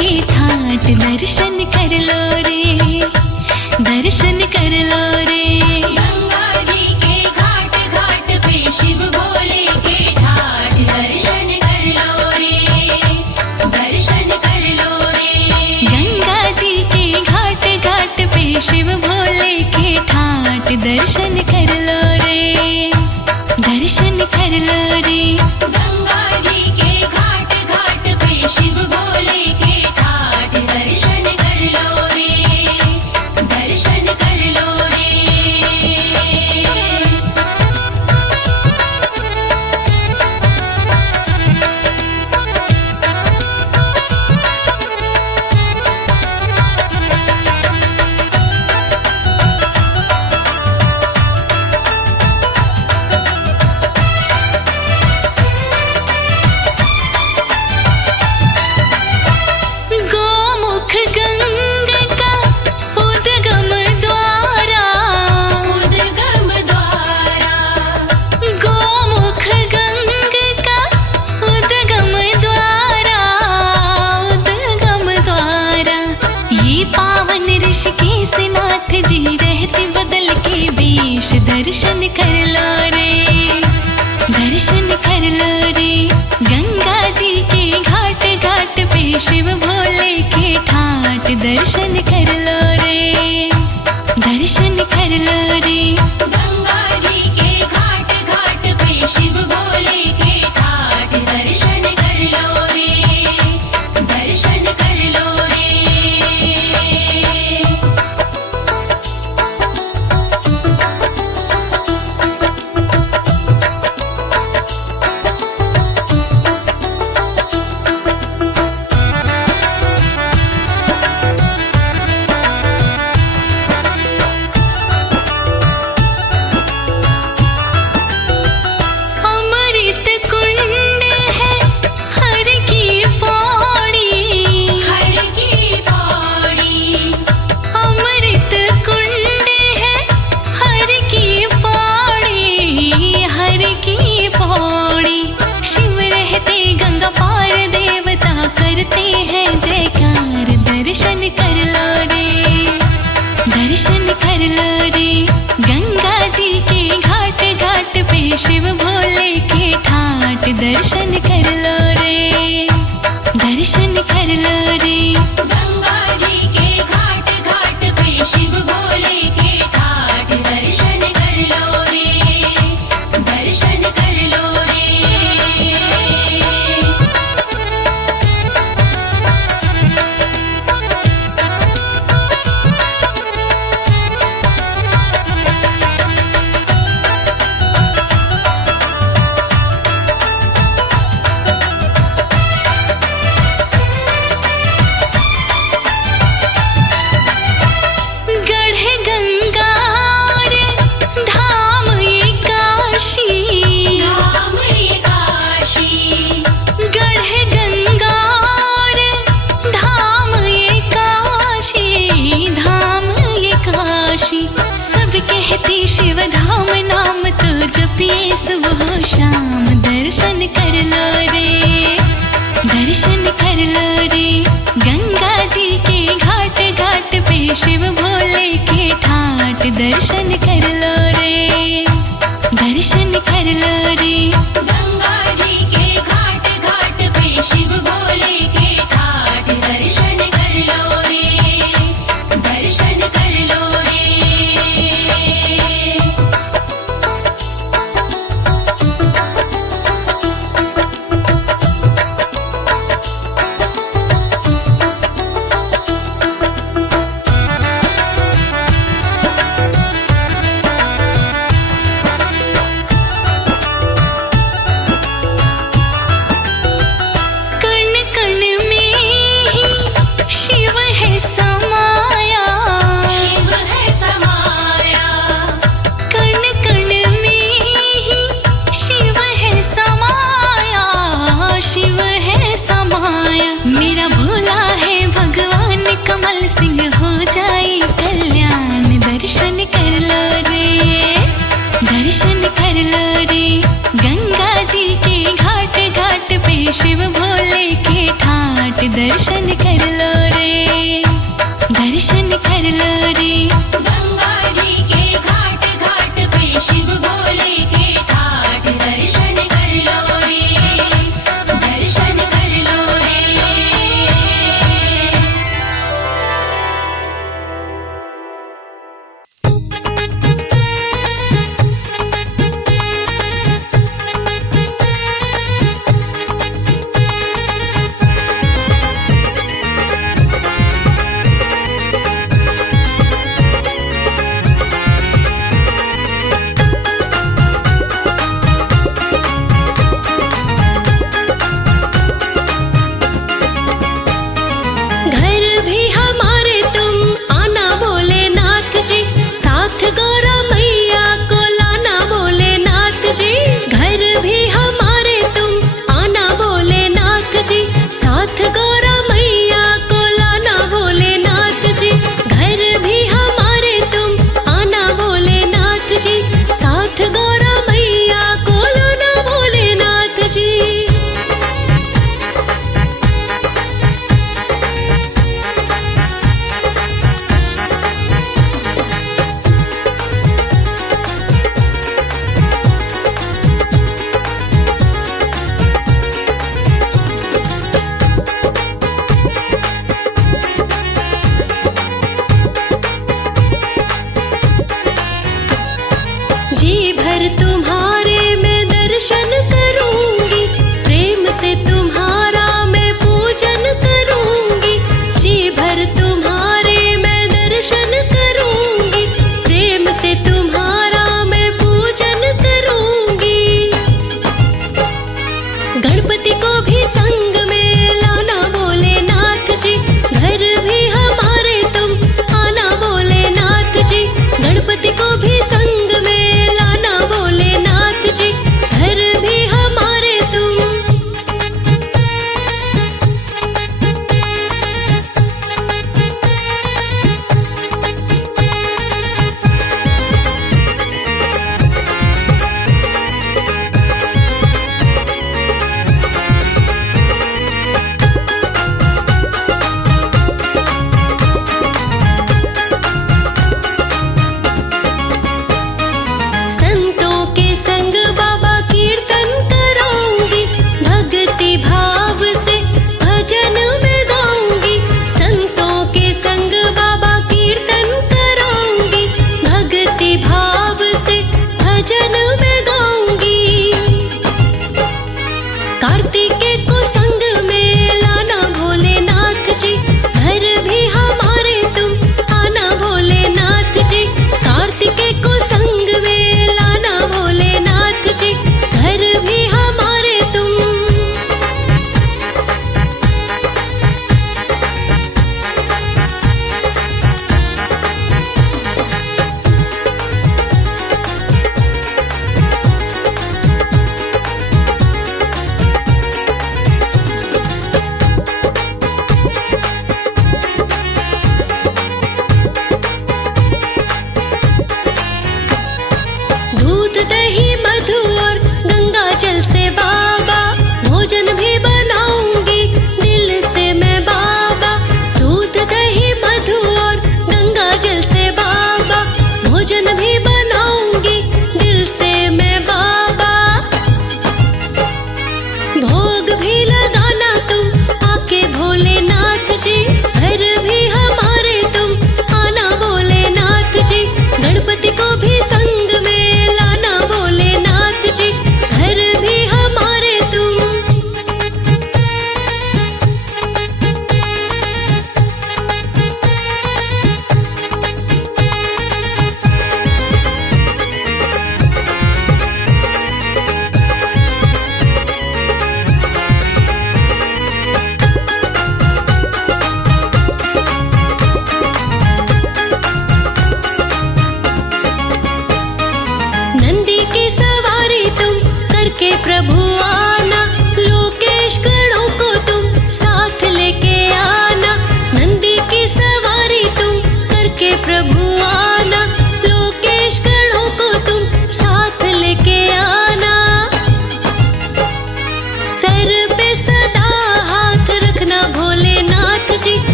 के ठाट दर्शन कर लो रे, दर्शन कर लो रे। गंगा जी के घाट घाट पे शिव भोले के ठाट दर्शन कर लो रे, दर्शन कर लो रे। गंगा जी के घाट घाट पे शिव भोले के ठाट दर्शन कर लो रे, दर्शन कर लो रे। गंगा जी के घाट घाट पे शिव भोले के ठाट दर्शन कर लो रे, दर्शन कर लो रे। गोमुख गंगा का उद्गम द्वारा, उद्गम द्वारा, गोमुख गंगा का उद्गम द्वारा, उद्गम द्वारा। ये पावन ऋषिकेश नाथ जी रहते बदल के वेश दर्शन कर लो रे, दर्शन कर लो रे। गंगा जी के घाट घाट पे शिव भोले के ठाट दर्शन कर लो रे, दर्शन कर लो रे। गंगा जी के घाट घाट पे शिव भोले के ठाट दर्शन कर लो रे, दर्शन कर लो रे। अमृत कुंड है हर की पौड़ी, हर की पौड़ी, अमृत कुंड है हर की पौड़ी, हर की पौड़ी। शिव रहते गंगा पार देवता करते हैं जयकार दर्शन कर लो रे, दर्शन कर लो रे। गंगा जी के घाट घाट पे शिव भोले के ठाट दर्शन कर लो रे, दर्शन कर लो रे। गंगा जी के घाट घाट पे शिव भोले के ठाट दर्शन कर लो रे, दर्शन कर लो रे। गढ़ गंगा रे धाम ये काशी, धाम ये काशी, गढ़ गंगा रे धाम ये काशी, धाम ये काशी। सब कहते शिव धाम नाम तो जपिए सुबह शाम दर्शन कर लो रे, दर्शन कर लो रे। गंगा जी के घाट घाट पे शिव भोले के ठाट दर्शन कर लो रे, दर्शन कर लो रे। गंगा जी के घाट घाट पे शिव भोले के ठाट दर्शन कर लो रे, दर्शन कर लो रे। शिव भोले के ठाट दर्शन कर लो।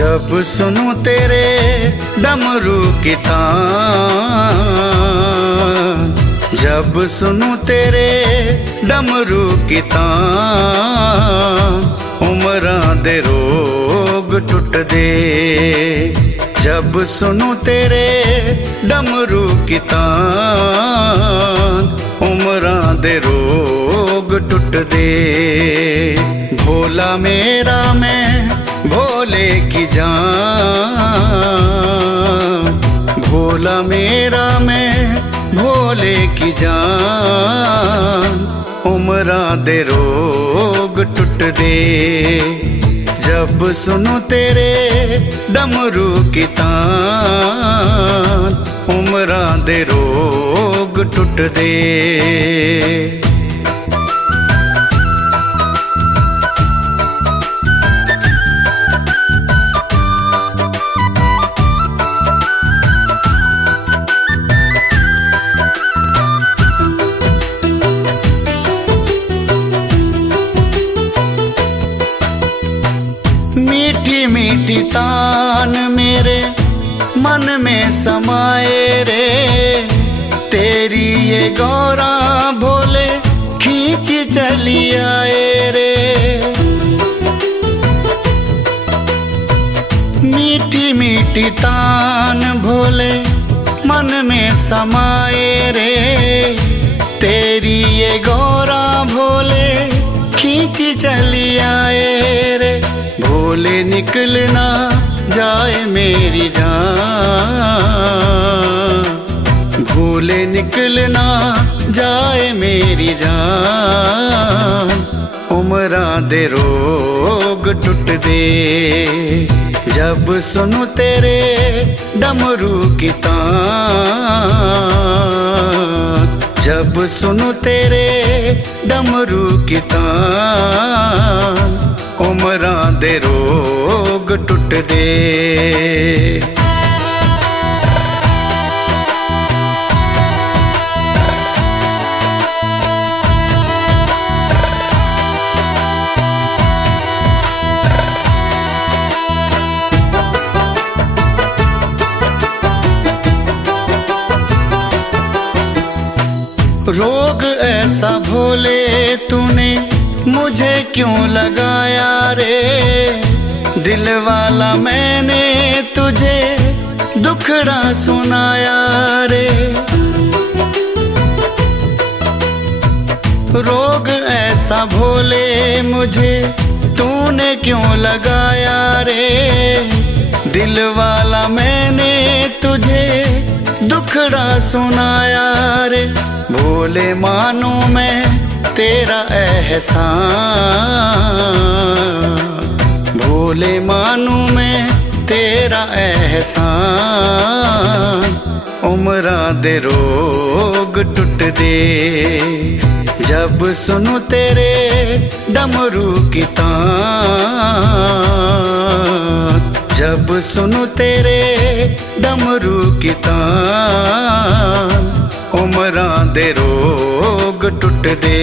जब सुनूं तेरे डमरू की तान, जब सुनूं तेरे डमरू की तान, उमरां दे रोग टुट दे। जब सुनूं तेरे डमरू की तान, उमरां दे रोग टुट दे। भोला मेरा मैं भोले की जान, भोला मेरा मैं भोले की जान, उमरां दे रोग टुट दे। जब सुनूं तेरे डमरू की तान, उमरां दे रोग टुट दे। मीठी मीठी तान मेरे मन में समाए रे, तेरी ये गौरा भोले खींच चली आए रे। मीठी मीठी तान भोले मन में समाए रे, तेरी ये गौरा भोले खींच चली आए रे। भोले निकलना जाए मेरी जान, भोले निकलना जाए मेरी जान, उमरां दे रोग टुट दे। जब सुनूं तेरे डमरू की तान, जब सुनूं तेरे डमरू की तान, उमरां दे रोग टुट दे। रोग ऐसा भोले तूने मुझे क्यों लगाया रे, दिल वाला मैंने तुझे दुखड़ा सुनाया रे। रोग ऐसा भोले मुझे तूने क्यों लगाया रे, दिल वाला मैंने तुझे दुखड़ा सुनाया रे। भोले मानू मैं तेरा एहसान, भोले मानू मैं तेरा एहसान, उमरां दे रोग टुट दे। जब सुनूं तेरे डमरू की तान, जब सुनूं तेरे डमरू की तान, उमरां दे रोग टुट दे।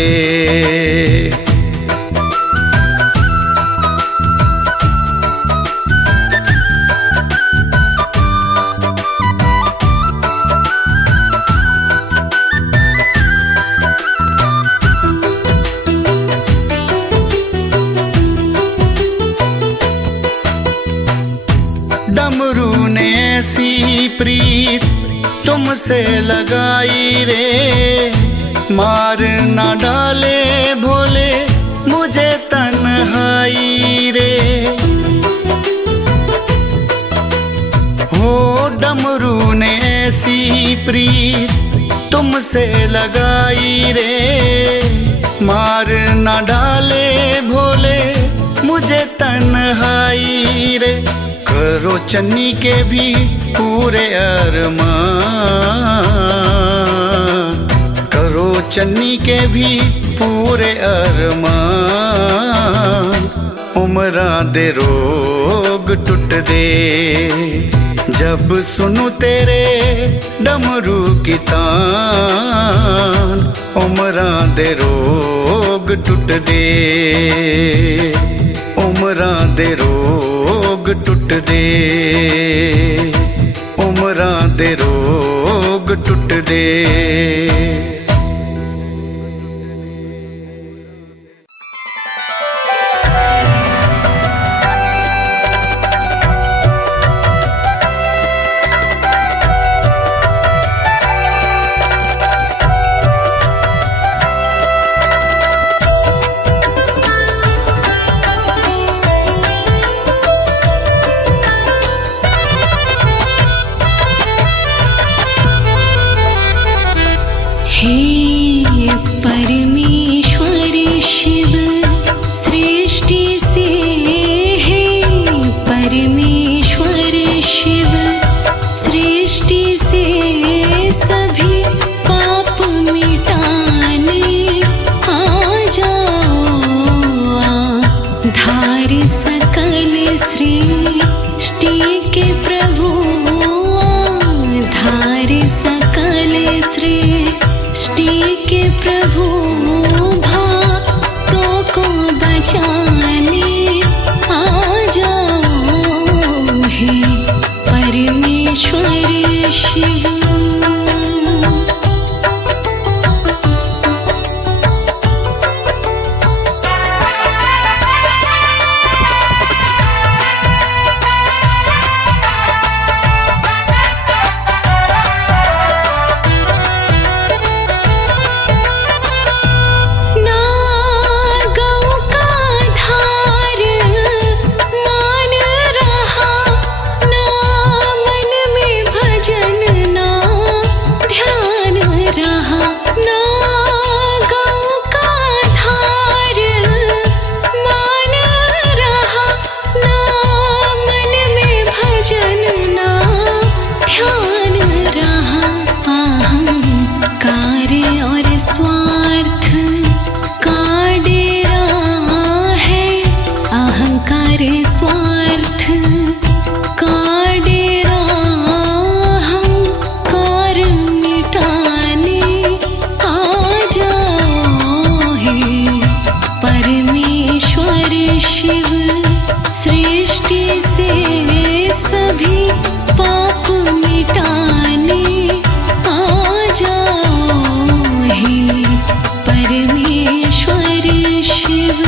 डमरू ने ऐसी प्रीत तुमसे लगाई रे, मार ना डाले भोले मुझे तन्हाई रे। हो डमरू ने ऐसी प्रीत तुमसे लगाई रे, मार ना डाले भोले मुझे तन्हाई रे। करो चन्नी के भी पूरे अरमान, करो चन्नी के भी पूरे अरमान, उमरां दे रोग टुट दे। जब सुनूं तेरे डमरू की तान, उमरां दे रोग टुट दे। उमरां दे रोग टुट दे, उमरां दे रोग टुट दे। हे परमेश्वर शिव सृष्टि से, हे परमेश्वर शिव सृष्टि से सभी पाप मिटाने आ जाओ। धार सकल सृष्टि के प्रभु, धार सकल सृष्टि के प्रभु, भक्तों को बचाने आ जाओ। हे परमेश्वर शिव। स्वार्थ का डेरा अहंकार मिटाने आ जाओ। हे परमेश्वर शिव सृष्टि से सभी पाप मिटाने आ जाओ। हे परमेश्वर शिव।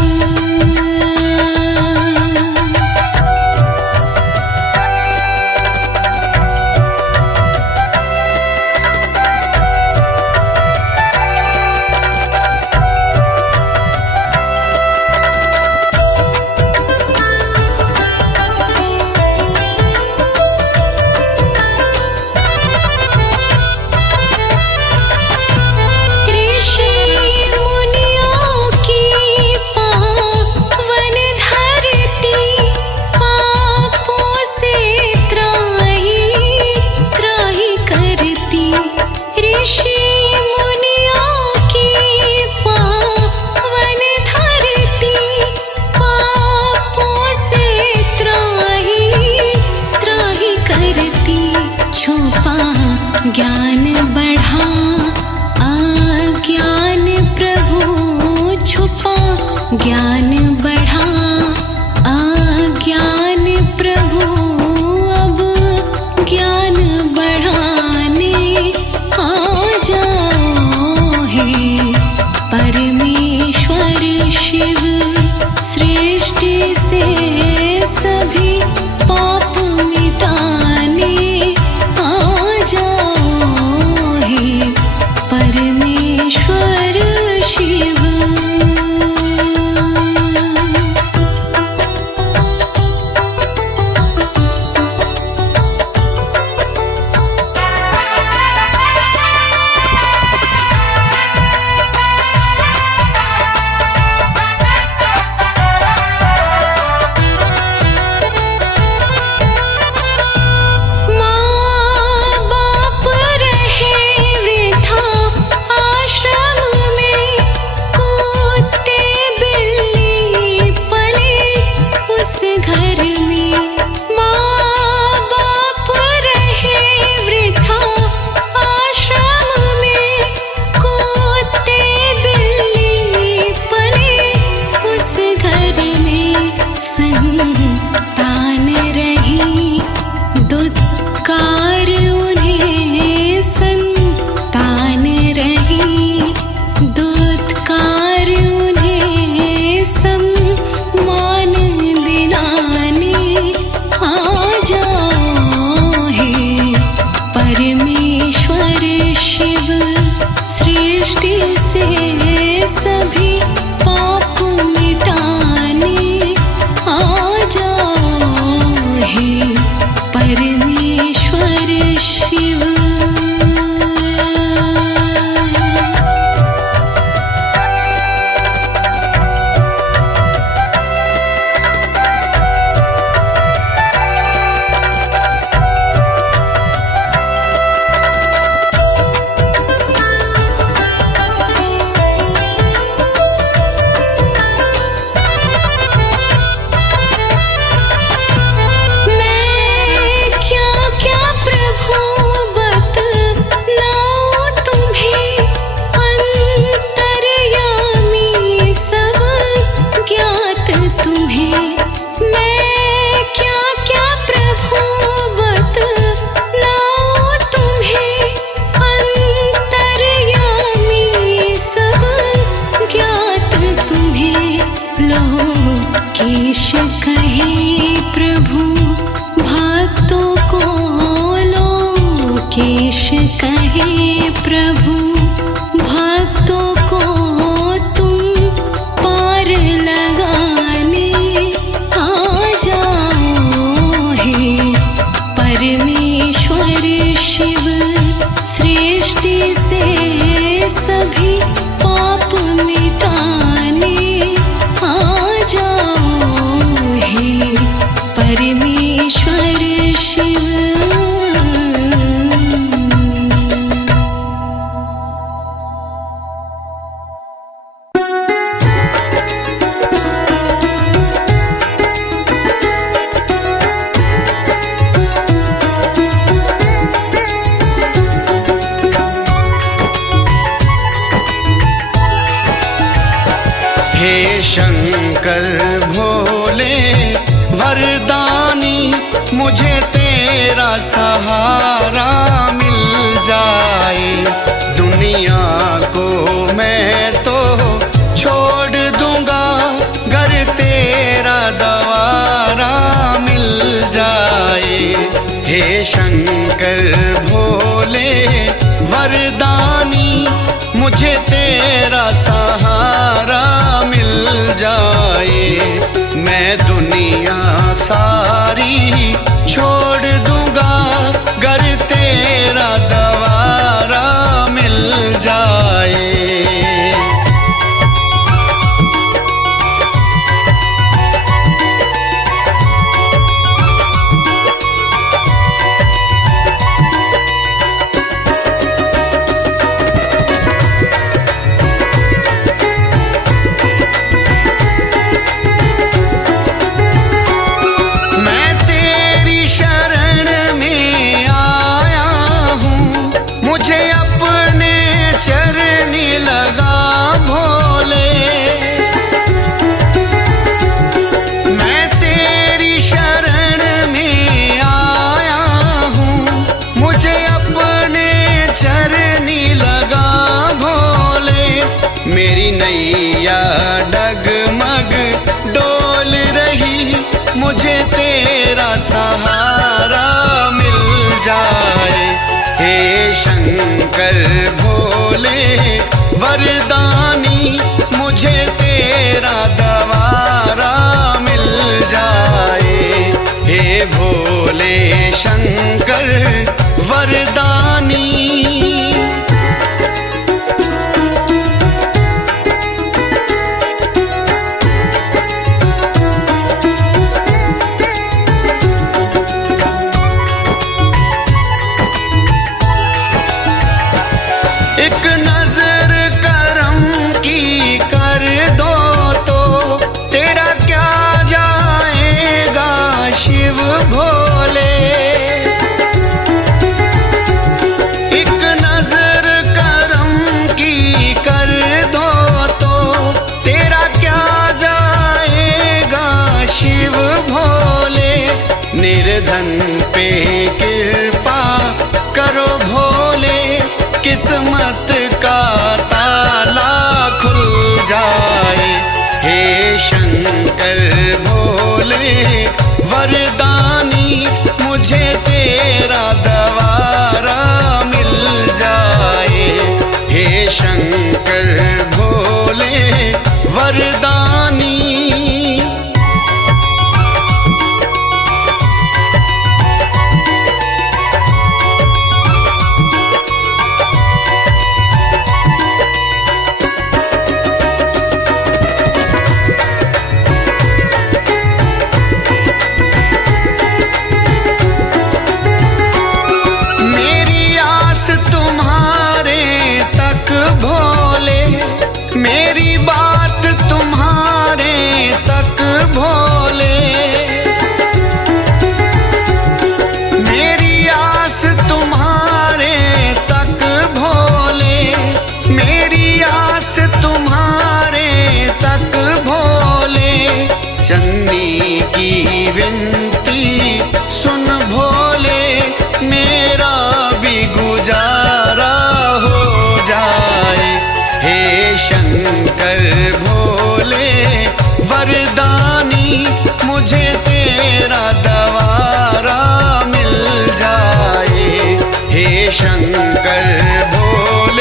प्रभु भक्तों को तुम पार लगाने आ जाओ हे परमेश्वर शिव। सृष्टि से सभी पाप मिटाने आ जाओ हे परमेश्वर शिव। हे शंकर भोले वरदानी, मुझे तेरा सहारा मिल जाए। दुनिया को मैं तो छोड़ दूंगा, घर तेरा द्वारा मिल जाए। हे शंकर भोले वरदानी, मुझे तेरा सहारा मिल जाए। मैं दुनिया सारी छोड़ दूंगा, घर तेरा द्वारा मिल जाए। डगमग डोल रही, मुझे तेरा सहारा मिल जाए। हे शंकर भोले वरदानी, मुझे तेरा द्वारा मिल जाए। हे भोले शंकर वरदानी। एक नजर करम की कर दो तो तेरा क्या जाएगा शिव भोले। एक नजर करम की कर दो तो तेरा क्या जाएगा शिव भोले। निर्धन पे कृपा करो भोले, किस्मत का ताला खुल जाए। हे शंकर भोले वरदानी, मुझे तेरा द्वारा मिल जाए। हे शंकर भोले वरदानी। भोले मेरी बात तुम्हारे तक भोले। मेरी आस तुम्हारे तक भोले, मेरी आस तुम्हारे तक भोले। चन्नी की विनती सुन भोले, मेरा भी गुजारा हो जाए। हे शंकर भोले वरदानी, मुझे तेरा द्वारा मिल जाए। हे शंकर भोले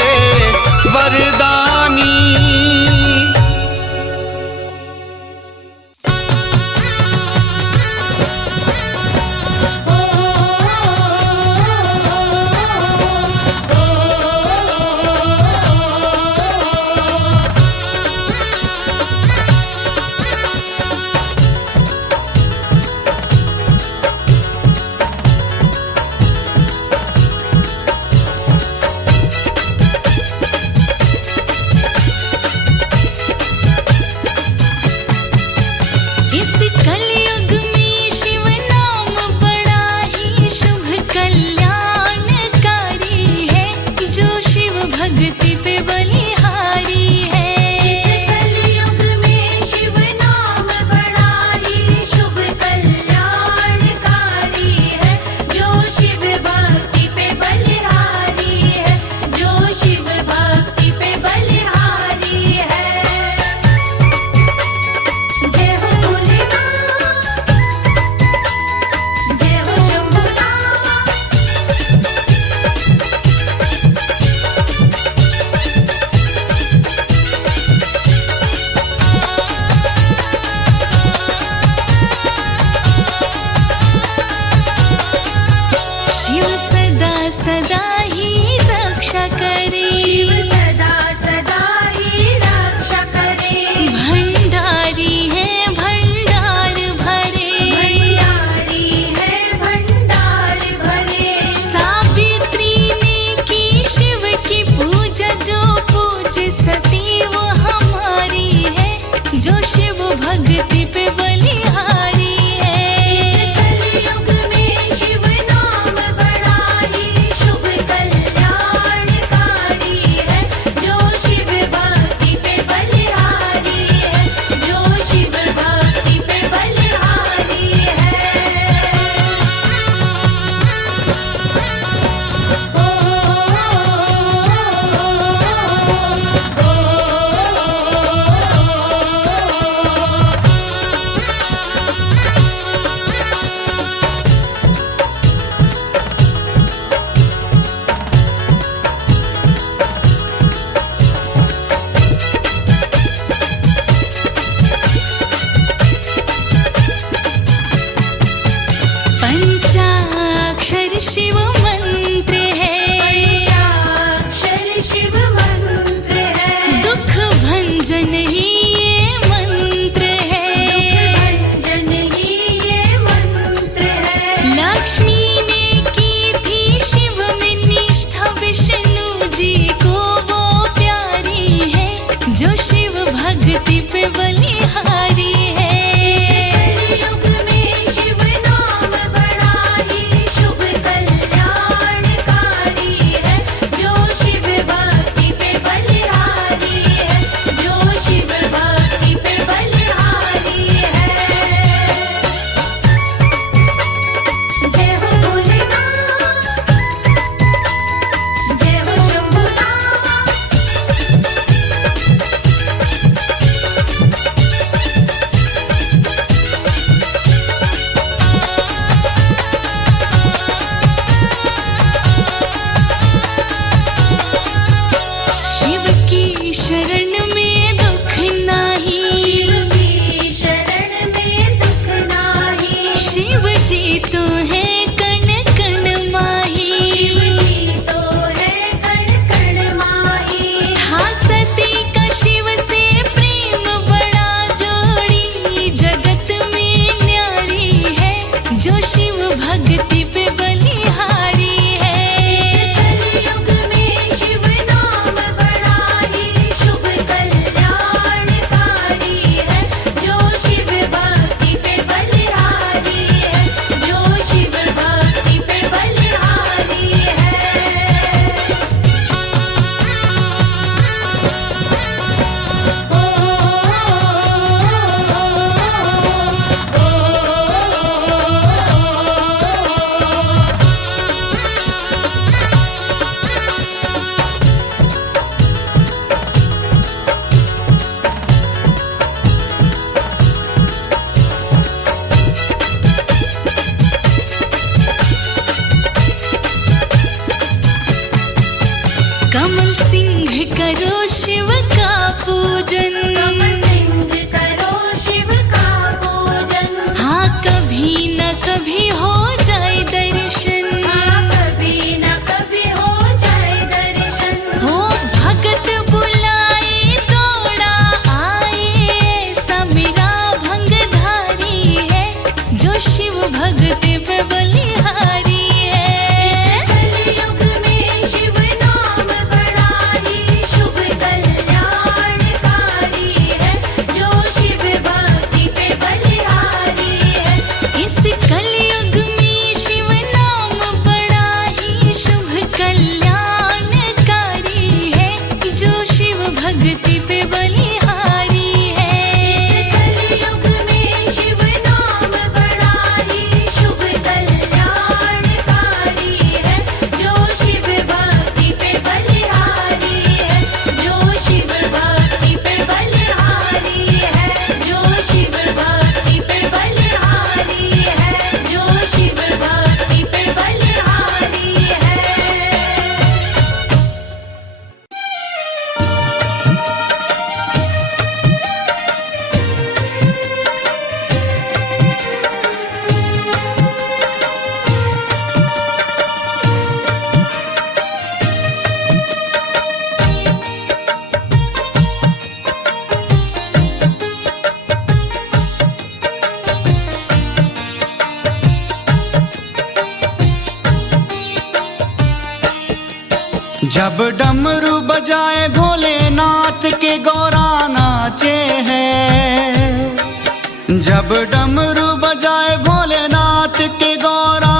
शिव मंत्र है, पंचाक्षर शिव मंत्र है, दुख भंजन ही ये मंत्र है, भंजन ही ये मंत्र है। लक्ष्मी ने की थी शिव में निष्ठा, विष्णु जी को वो प्यारी है, जो शिव भक्ति पे बलिहारी है। कलयुग में शिव नाम बड़ा ही शुभ कल्याणकारी है, जो शिव भक्ति पे बलिहारी है, जो शिव भक्ति पे बलिहारी है। जय हो भोलेनाथ, जय हो शंभुनाथ। शिव की शरण में दुख नाही, शिव की शरण में दुख नाही, शिव जी तो है कण कण माही, शिव जी तो है कण कण माही। था सती का शिव से प्रेम बड़ा, जोड़ी जगत में न्यारी है, जो शिव भक्ति पे बलिहारी है। कलयुग में शिव नाम बड़ा ही शुभ कल्याणकारी है, जो शिव भक्ति पे बलिहारी है, जो शिव भक्ति पे बलिहारी है। कमल सिंह करो शिव का पूजन, कमल सिंह करो शिव का पूजन, हाँ कभी न कभी हो जाए दर्शन, हाँ कभी न कभी हो जाए दर्शन। हो भगत बुलाए दौड़ा आए, ऐसा मेरा भंगधारी है, जो शिव भक्ति पे बलिहारी है। कलयुग में शिव नाम बड़ा ही शुभ कल्याणकारी है, जो शिव भक्ति पे बलिहारी है। इस कलयुग में शिव नाम बड़ा ही शुभ कल्याणकारी है, जो शिव भक्ति पे बलिहारी है। कलयुग में शिव नाम बड़ा ही शुभ कल्याणकारी है, जो शिव भक्ति पे बलिहारी है, जो शिव भक्ति पे बलिहारी है, जो शिव भक्ति पे बलिहारी है, जो शिव भक्ति पे बलिहारी है। जब डमरू बजाए भोलेनाथ के गौरा नाचे हैं, जब डमरू बजाए भोलेनाथ के गौरा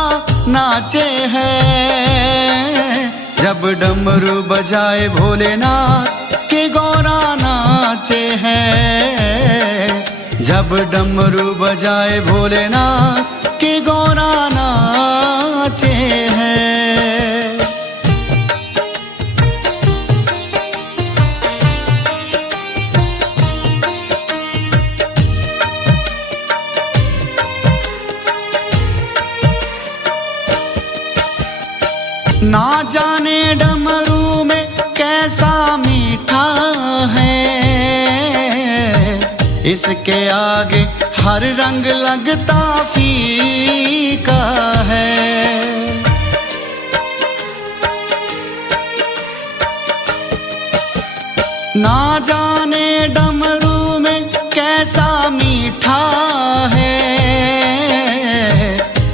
नाचे हैं, जब डमरू बजाए भोलेनाथ के गौरा नाचे हैं, जब डमरू बजाए भोलेनाथ के गौरा नाचे हैं। ना जाने डमरू में कैसा मीठा है, इसके आगे हर रंग लगता फीका है। जाने डमरू में कैसा मीठा है,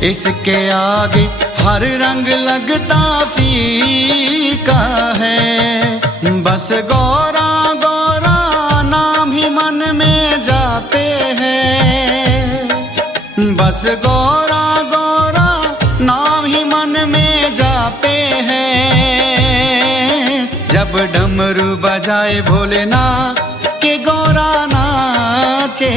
इसके आगे हर रंग लगता फीका है। बस गौरा गौरा नाम ही मन में जाते हैं, बस गौरा गौरा नाम ही मन में जाते हैं। जब डमरू बजाए भोलेनाथ के गौरा नाचे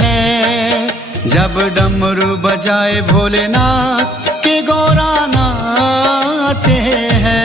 हैं, जब डमरू बजाए भोलेनाथ के गौरा नाचे हैं।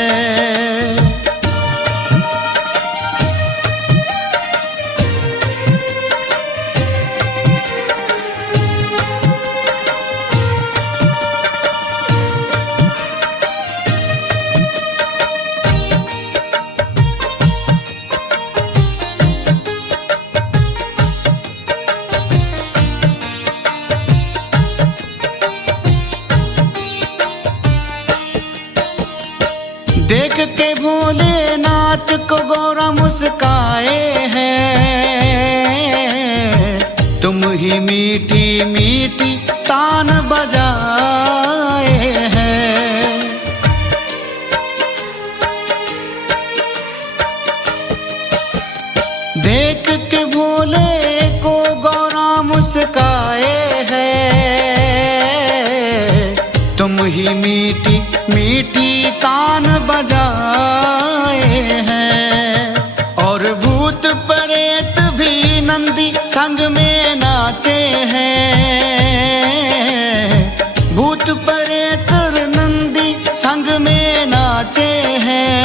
देख के भोलेनाथ को गौरा मुस्काए हैं, तुम ही मीठी मीठी तान बजाए हैं। देख के भोले को गौरा मुस्काए हैं, तुम ही मीठी मीठी तान बजाए हैं। और भूत प्रेत भी नंदी संग में नाचे हैं, भूत प्रेत नंदी संग में नाचे हैं।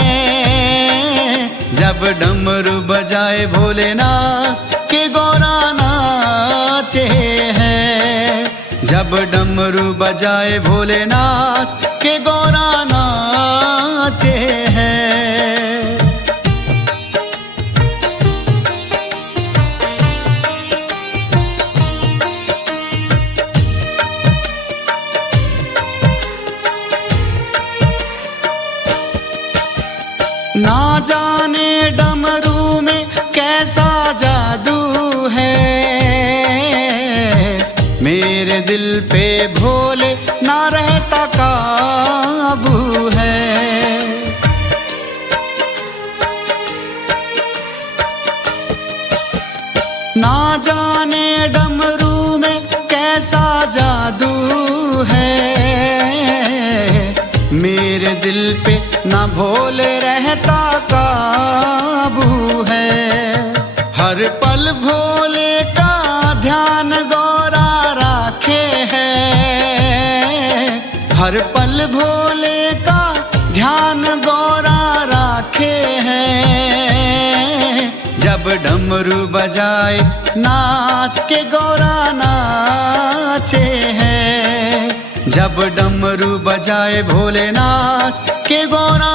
जब डमरू बजाए भोलेनाथ के गौरा नाचे हैं, जब डमरू बजाए भोलेनाथ के गौरा नाचे हैं। ना जाने डमरू में कैसा जादू है, मेरे दिल पे भोले ना रहता काबू है। ना जाने डमरू में कैसा जादू है, मेरे दिल पे ना भोले रहता काबू है। हर पल भोले का ध्यान गौरा राखे है, हर पल भोले का ध्यान गौरा राखे हैं। जब डमरू बजाए नाथ के गौरा नाचे हैं, जब डमरू बजाए भोलेनाथ के गौरा